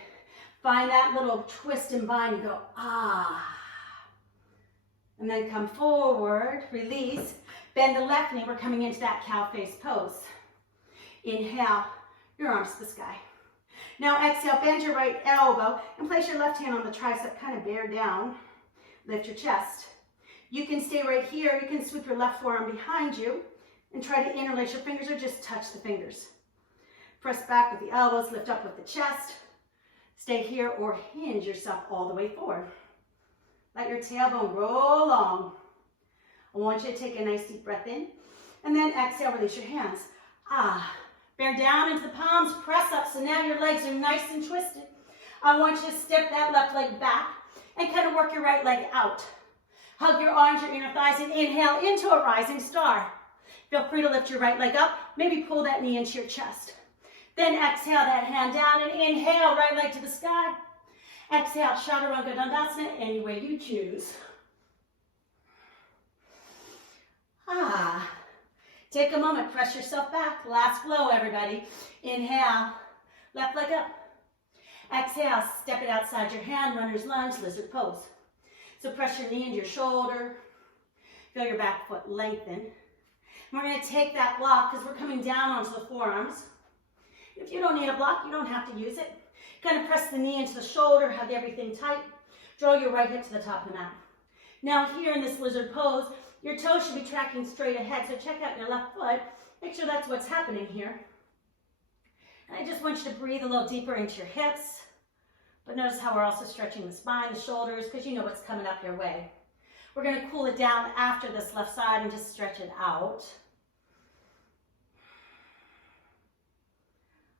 Find that little twist and bind and go, ah. And then come forward, release. Bend the left knee. We're coming into that cow face pose. Inhale, your arms to the sky. Now exhale, bend your right elbow and place your left hand on the tricep, kind of bear down. Lift your chest. You can stay right here. You can sweep your left forearm behind you and try to interlace your fingers or just touch the fingers. Press back with the elbows, lift up with the chest. Stay here or hinge yourself all the way forward. Let your tailbone roll long. I want you to take a nice deep breath in and then exhale, release your hands. Bear down into the palms, press up. So now your legs are nice and twisted. I want you to step that left leg back and kind of work your right leg out. Hug your arms, your inner thighs, and inhale into a rising star. Feel free to lift your right leg up. Maybe pull that knee into your chest. Then exhale that hand down and inhale, right leg to the sky. Exhale, Chaturanga Dandasana, any way you choose. Take a moment, press yourself back. Last flow, everybody. Inhale, left leg up. Exhale, step it outside your hand, runner's lunge, lizard pose. So press your knee into your shoulder. Feel your back foot lengthen. And we're going to take that block because we're coming down onto the forearms. If you don't need a block, you don't have to use it. Kind of press the knee into the shoulder, hug everything tight. Draw your right hip to the top of the mat. Now here in this lizard pose, your toes should be tracking straight ahead, so check out your left foot. Make sure that's what's happening here. And I just want you to breathe a little deeper into your hips. But notice how we're also stretching the spine, the shoulders, because you know what's coming up your way. We're going to cool it down after this left side and just stretch it out.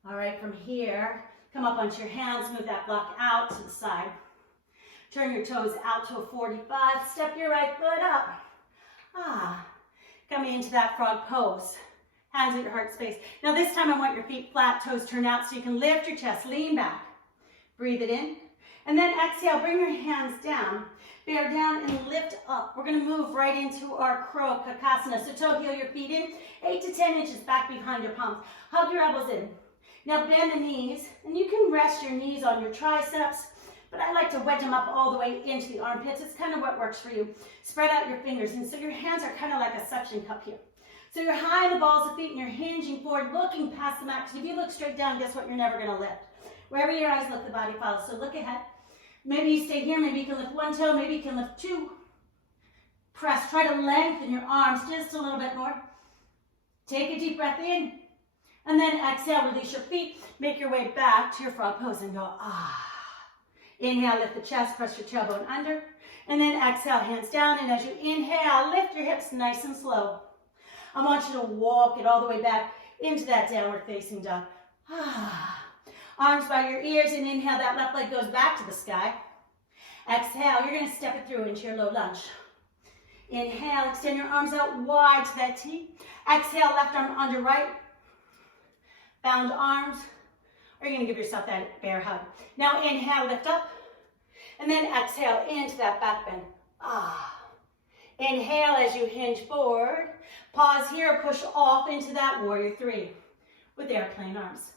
All right, from here, come up onto your hands, move that block out to the side. Turn your toes out to a 45, step your right foot up. Coming into that frog pose. Hands at your heart space. Now this time I want your feet flat, toes turned out so you can lift your chest, lean back. Breathe it in. And then exhale, bring your hands down. Bear down and lift up. We're going to move right into our Crook, Kakasana. So toe heel your feet in, 8 to 10 inches back behind your palms. Hug your elbows in. Now bend the knees, and you can rest your knees on your triceps, but I like to wedge them up all the way into the armpits. It's kind of what works for you. Spread out your fingers, and so your hands are kind of like a suction cup here. So you're high in the balls of feet, and you're hinging forward, looking past the mat, because if you look straight down, guess what? You're never going to lift. Wherever your eyes look, the body follows. So look ahead. Maybe you stay here. Maybe you can lift one toe. Maybe you can lift two. Press. Try to lengthen your arms just a little bit more. Take a deep breath in. And then exhale, release your feet. Make your way back to your frog pose and go, Inhale, lift the chest, press your tailbone under. And then exhale, hands down. And as you inhale, lift your hips nice and slow. I want you to walk it all the way back into that downward facing dog. Arms by your ears, and inhale, that left leg goes back to the sky. Exhale, you're going to step it through into your low lunge. Inhale, extend your arms out wide to that T. Exhale, left arm under right. Bound arms, or you're going to give yourself that bear hug. Now inhale, lift up, and then exhale into that back bend. Inhale as you hinge forward. Pause here, push off into that warrior three with airplane arms.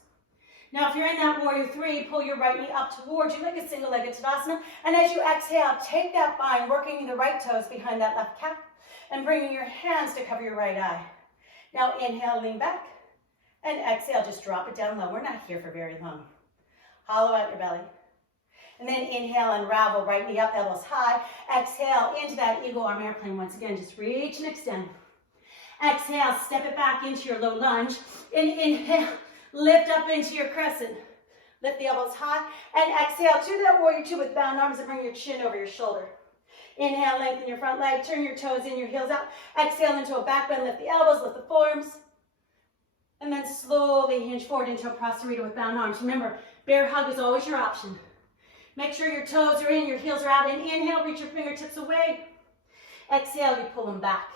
Now if you're in that warrior three, pull your right knee up towards you like a single-legged Savasana, and as you exhale, take that bind, working the right toes behind that left calf, and bringing your hands to cover your right eye. Now inhale, lean back. And exhale, just drop it down low. We're not here for very long. Hollow out your belly. And then inhale, unravel, right knee up, elbows high. Exhale into that eagle arm airplane. Once again, just reach and extend. Exhale, step it back into your low lunge. And inhale, lift up into your crescent. Lift the elbows high. And exhale to that warrior two with bound arms and bring your chin over your shoulder. Inhale, lengthen your front leg. Turn your toes in, your heels out. Exhale into a back bend. Lift the elbows, lift the forearms. And then slowly hinge forward into a Prasarita with bound arms. Remember, bear hug is always your option. Make sure your toes are in, your heels are out. And inhale, reach your fingertips away. Exhale, you pull them back.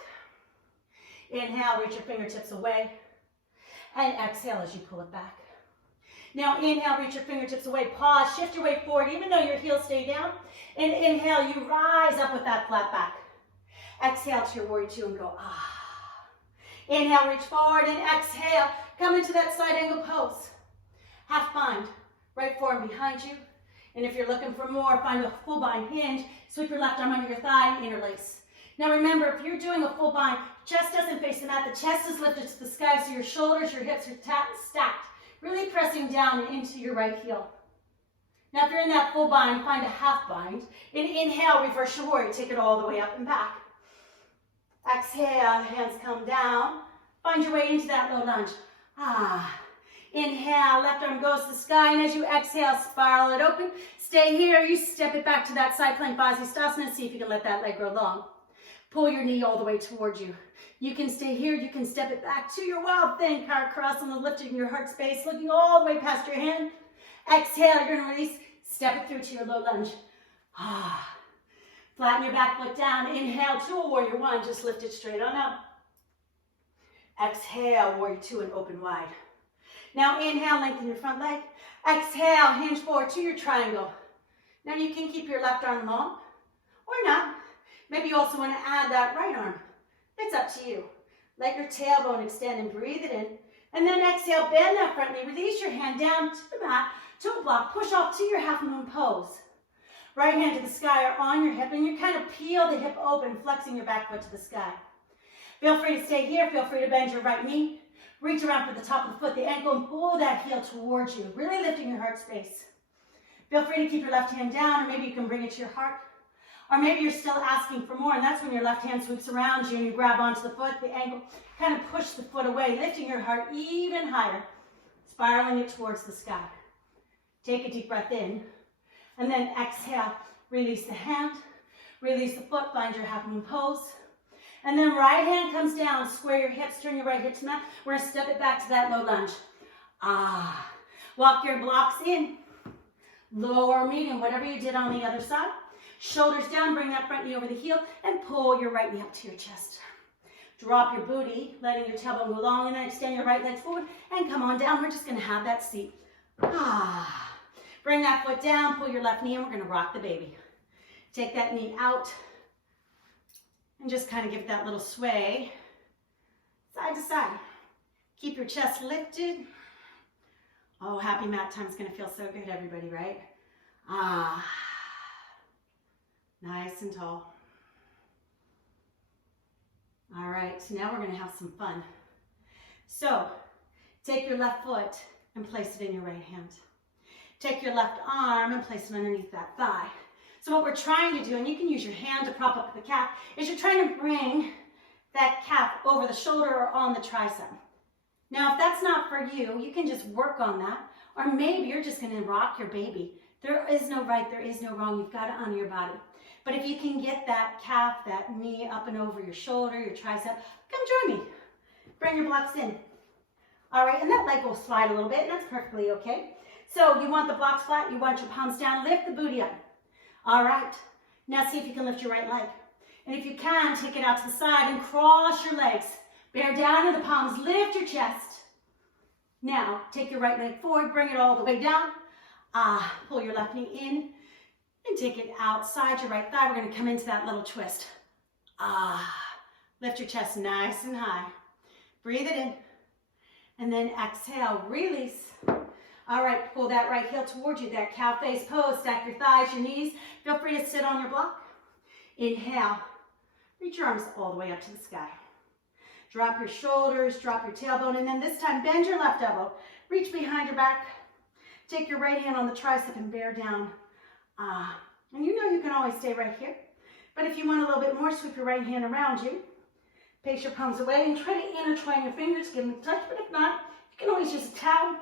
Inhale, reach your fingertips away. And exhale as you pull it back. Now inhale, reach your fingertips away. Pause, shift your weight forward even though your heels stay down. And inhale, you rise up with that flat back. Exhale to your warrior two and go ah. Inhale, reach forward and exhale. Come into that side angle pose. Half bind, right forearm behind you. And if you're looking for more, find a full bind hinge. Sweep your left arm under your thigh and interlace. Now remember, if you're doing a full bind, chest doesn't face the mat. The chest is lifted to the sky, so your shoulders, your hips are stacked. Really pressing down and into your right heel. Now if you're in that full bind, find a half bind. And inhale, reverse your warrior. Take it all the way up and back. Exhale, hands come down. Find your way into that low lunge. Ah. Inhale, left arm goes to the sky, and as you exhale, spiral it open. Stay here, you step it back to that side plank Scotsman. See if you can let that leg grow long. Pull your knee all the way towards you. You can stay here, you can step it back to your wild thing, car cross on the lifting your heart space, looking all the way past your hand. Exhale, you're gonna release, step it through to your low lunge. Ah. Flatten your back foot down. Inhale to a warrior one. Just lift it straight on up. Exhale, warrior two and open wide. Now inhale, lengthen your front leg. Exhale, hinge forward to your triangle. Now you can keep your left arm long or not. Maybe you also want to add that right arm. It's up to you. Let your tailbone extend and breathe it in. And then exhale, bend that front knee. Release your hand down to the mat, to a block. Push off to your half moon pose. Right hand to the sky or on your hip, and you kind of peel the hip open, flexing your back foot to the sky. Feel free to stay here. Feel free to bend your right knee. Reach around for the top of the foot, the ankle, and pull that heel towards you, really lifting your heart space. Feel free to keep your left hand down, or maybe you can bring it to your heart. Or maybe you're still asking for more, and that's when your left hand sweeps around you and you grab onto the foot, the ankle, kind of push the foot away, lifting your heart even higher, spiraling it towards the sky. Take a deep breath in. And then exhale, release the hand, release the foot, find your half moon pose. And then right hand comes down, square your hips, turn your right hip to mat. We're gonna step it back to that low lunge. Ah. Walk your blocks in, low or medium, whatever you did on the other side. Shoulders down, bring that front knee over the heel, and pull your right knee up to your chest. Drop your booty, letting your tailbone go long, and then extend your right leg forward, and come on down. We're just gonna have that seat. Ah. Bring that foot down, pull your left knee, and we're gonna rock the baby. Take that knee out, and just kind of give it that little sway, side to side. Keep your chest lifted. Oh, happy mat time's gonna feel so good, everybody, right? Ah, nice and tall. All right, so now we're gonna have some fun. So, take your left foot and place it in your right hand. Take your left arm and place it underneath that thigh. So what we're trying to do, and you can use your hand to prop up the calf, is you're trying to bring that calf over the shoulder or on the tricep. Now, if that's not for you, you can just work on that, or maybe you're just gonna rock your baby. There is no right, there is no wrong. You've got to honor your body. But if you can get that calf, that knee up and over your shoulder, your tricep, come join me. Bring your blocks in. All right, and that leg will slide a little bit, and that's perfectly okay. So you want the blocks flat, you want your palms down, lift the booty up. All right, now see if you can lift your right leg. And if you can, take it out to the side and cross your legs. Bear down to the palms, lift your chest. Now, take your right leg forward, bring it all the way down. Pull your left knee in and take it outside your right thigh. We're gonna come into that little twist. Lift your chest nice and high. Breathe it in. And then exhale, release. All right, pull that right heel towards you, that cow face pose. Stack your thighs, your knees. Feel free to sit on your block. Inhale, reach your arms all the way up to the sky. Drop your shoulders, drop your tailbone, and then this time bend your left elbow. Reach behind your back. Take your right hand on the tricep and bear down. And you know you can always stay right here. But if you want a little bit more, sweep your right hand around you. Pace your palms away and try to intertwine your fingers. Give them a touch, but if not, you can always use a towel.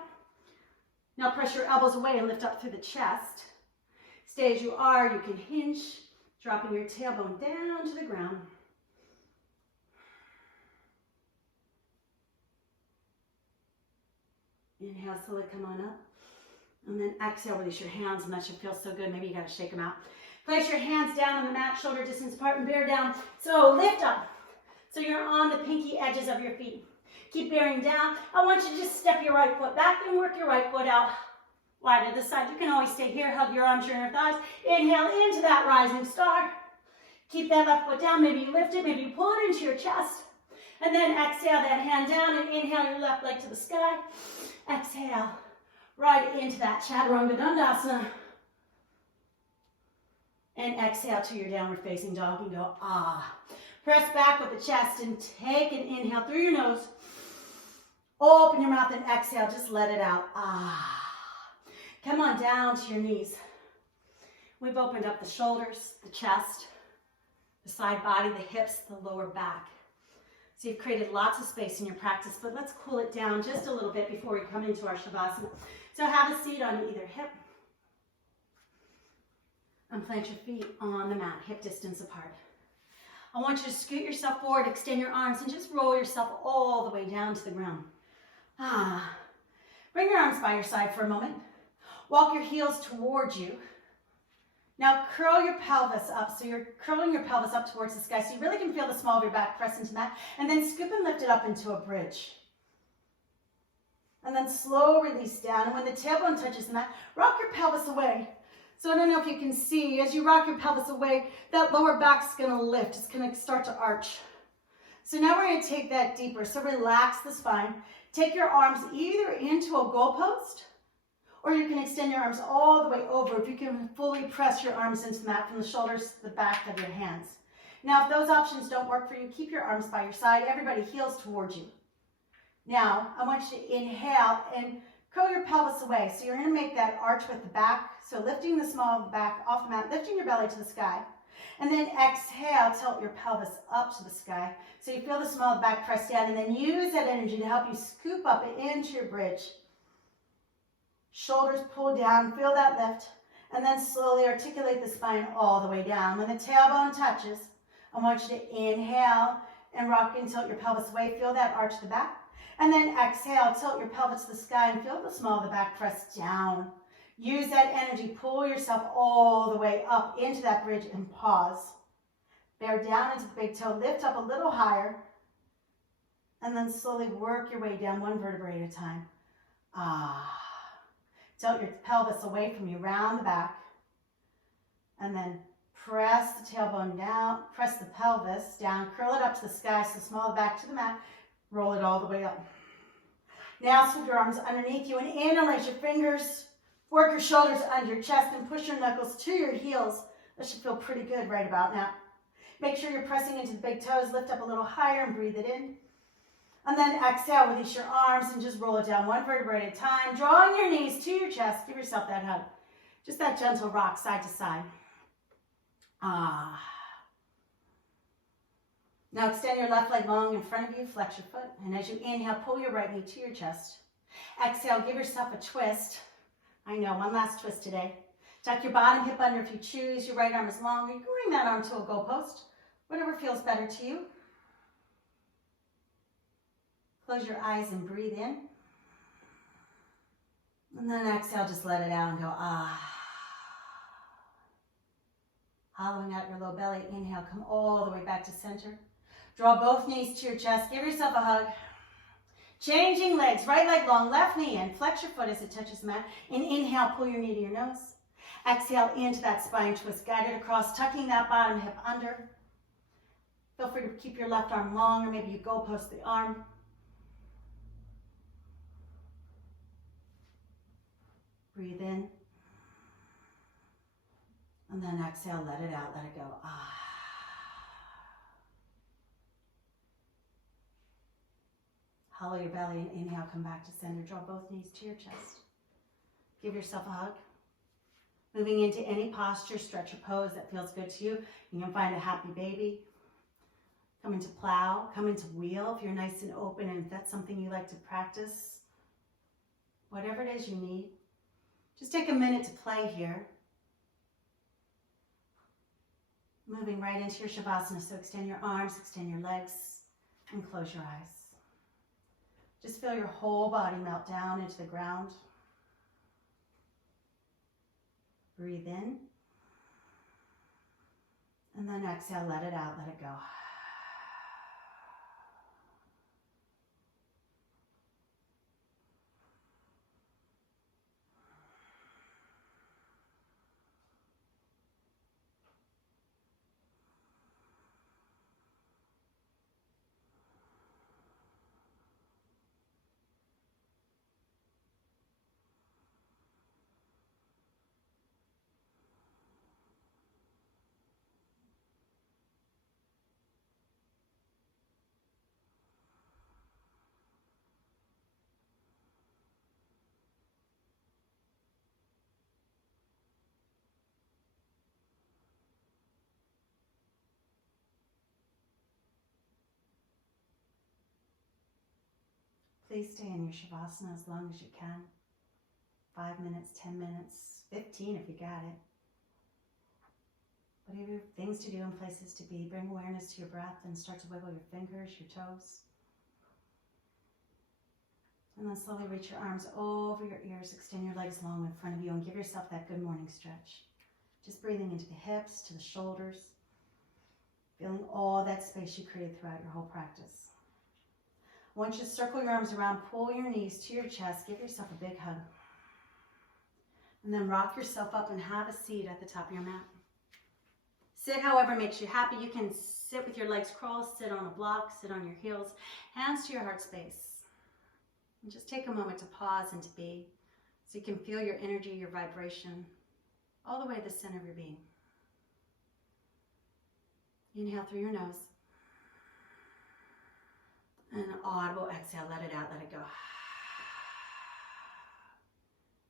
Now press your elbows away and lift up through the chest. Stay as you are. You can hinge, dropping your tailbone down to the ground. Inhale, slowly come on up. And then exhale, release your hands, and that should feel so good. Maybe you gotta shake them out. Place your hands down on the mat, shoulder distance apart, and bear down. So lift up. So you're on the pinky edges of your feet. Keep bearing down. I want you to just step your right foot back and work your right foot out wide to the side. You can always stay here, hug your arms, your thighs. Inhale into that rising star. Keep that left foot down. Maybe you lift it, maybe you pull it into your chest. And then exhale that hand down and inhale your left leg to the sky. Exhale, right into that Chaturanga Dandasana. And exhale to your downward facing dog and go, ah. Press back with the chest and take an inhale through your nose. Open your mouth and exhale, just let it out. Ah. Come on down to your knees. We've opened up the shoulders, the chest, the side body, the hips, the lower back. So you've created lots of space in your practice, but let's cool it down just a little bit before we come into our Shavasana. So have a seat on either hip. And plant your feet on the mat, hip distance apart. I want you to scoot yourself forward, extend your arms, and just roll yourself all the way down to the ground. Ah. Bring your arms by your side for a moment. Walk your heels towards you. Now curl your pelvis up. So you're curling your pelvis up towards the sky so you really can feel the small of your back press into that. And then scoop and lift it up into a bridge. And then slow release down. And when the tailbone touches the mat, rock your pelvis away. So I don't know if you can see, as you rock your pelvis away, that lower back's going to lift. It's going to start to arch. So now we're going to take that deeper. So relax the spine. Take your arms either into a goalpost, or you can extend your arms all the way over if you can fully press your arms into the mat from the shoulders to the back of your hands. Now, if those options don't work for you, keep your arms by your side. Everybody heels towards you. Now, I want you to inhale and curl your pelvis away. So you're going to make that arch with the back. So lifting the small of the back off the mat, lifting your belly to the sky. And then exhale, tilt your pelvis up to the sky. So you feel the small of the back press down, and then use that energy to help you scoop up into your bridge. Shoulders pull down, feel that lift, and then slowly articulate the spine all the way down. When the tailbone touches, I want you to inhale and rock and tilt your pelvis away. Feel that arch to the back. And then exhale, tilt your pelvis to the sky and feel the small of the back press down. Use that energy, pull yourself all the way up into that bridge and pause. Bear down into the big toe, lift up a little higher, and then slowly work your way down one vertebrae at a time. Ah. Tilt your pelvis away from you, round the back, and then press the tailbone down, press the pelvis down, curl it up to the sky, so small back to the mat, roll it all the way up. Now sweep your arms underneath you and interlace your fingers, work your shoulders under your chest and push your knuckles to your heels. That should feel pretty good right about now. Make sure you're pressing into the big toes, lift up a little higher and breathe it in. And then exhale, release your arms and just roll it down one vertebrae at a time. Drawing your knees to your chest. Give yourself that hug. Just that gentle rock side to side. Ah. Now extend your left leg long in front of you. Flex your foot. And as you inhale, pull your right knee to your chest. Exhale, give yourself a twist. I know, one last twist today. Tuck your bottom hip under if you choose. Your right arm is long. You can bring that arm to a goalpost. Whatever feels better to you. Close your eyes and breathe in. And then exhale, just let it out and go, ah. Hollowing out your low belly. Inhale, come all the way back to center. Draw both knees to your chest. Give yourself a hug. Changing legs. Right leg long, left knee in. Flex your foot as it touches the mat. And inhale, pull your knee to your nose. Exhale into that spine twist. Guide it across, tucking that bottom hip under. Feel free to keep your left arm long, or maybe you goalpost the arm. Breathe in. And then exhale, let it out, let it go. Ah. Hollow your belly and inhale, come back to center. Draw both knees to your chest. Give yourself a hug. Moving into any posture, stretch your pose that feels good to you. You can find a happy baby. Come into plow, come into wheel if you're nice and open and if that's something you like to practice. Whatever it is you need. Just take a minute to play here. Moving right into your Shavasana. So extend your arms, extend your legs, and close your eyes. Just feel your whole body melt down into the ground. Breathe in. And then exhale, let it out, let it go. Please stay in your Savasana as long as you can. 5 minutes, 10 minutes, 15 if you got it. Whatever you have things to do and places to be, bring awareness to your breath and start to wiggle your fingers, your toes. And then slowly reach your arms over your ears, extend your legs long in front of you and give yourself that good morning stretch. Just breathing into the hips, to the shoulders, feeling all that space you created throughout your whole practice. I want you to circle your arms around, pull your knees to your chest, give yourself a big hug. And then rock yourself up and have a seat at the top of your mat. Sit however makes you happy. You can sit with your legs crossed, sit on a block, sit on your heels, hands to your heart space. And just take a moment to pause and to be, so you can feel your energy, your vibration, all the way to the center of your being. Inhale through your nose. And an audible exhale, let it out, let it go.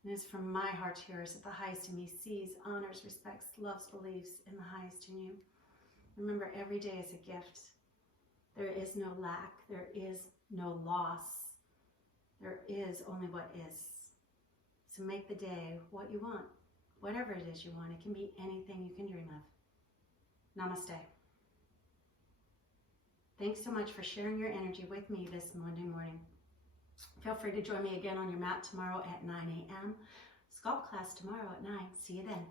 And it's from my heart to yours that the highest in me sees, honors, respects, loves, believes in the highest in you. Remember, every day is a gift. There is no lack. There is no loss. There is only what is. So make the day what you want, whatever it is you want. It can be anything you can dream of. Namaste. Thanks so much for sharing your energy with me this Monday morning. Feel free to join me again on your mat tomorrow at 9 a.m. Sculpt class tomorrow at 9. See you then.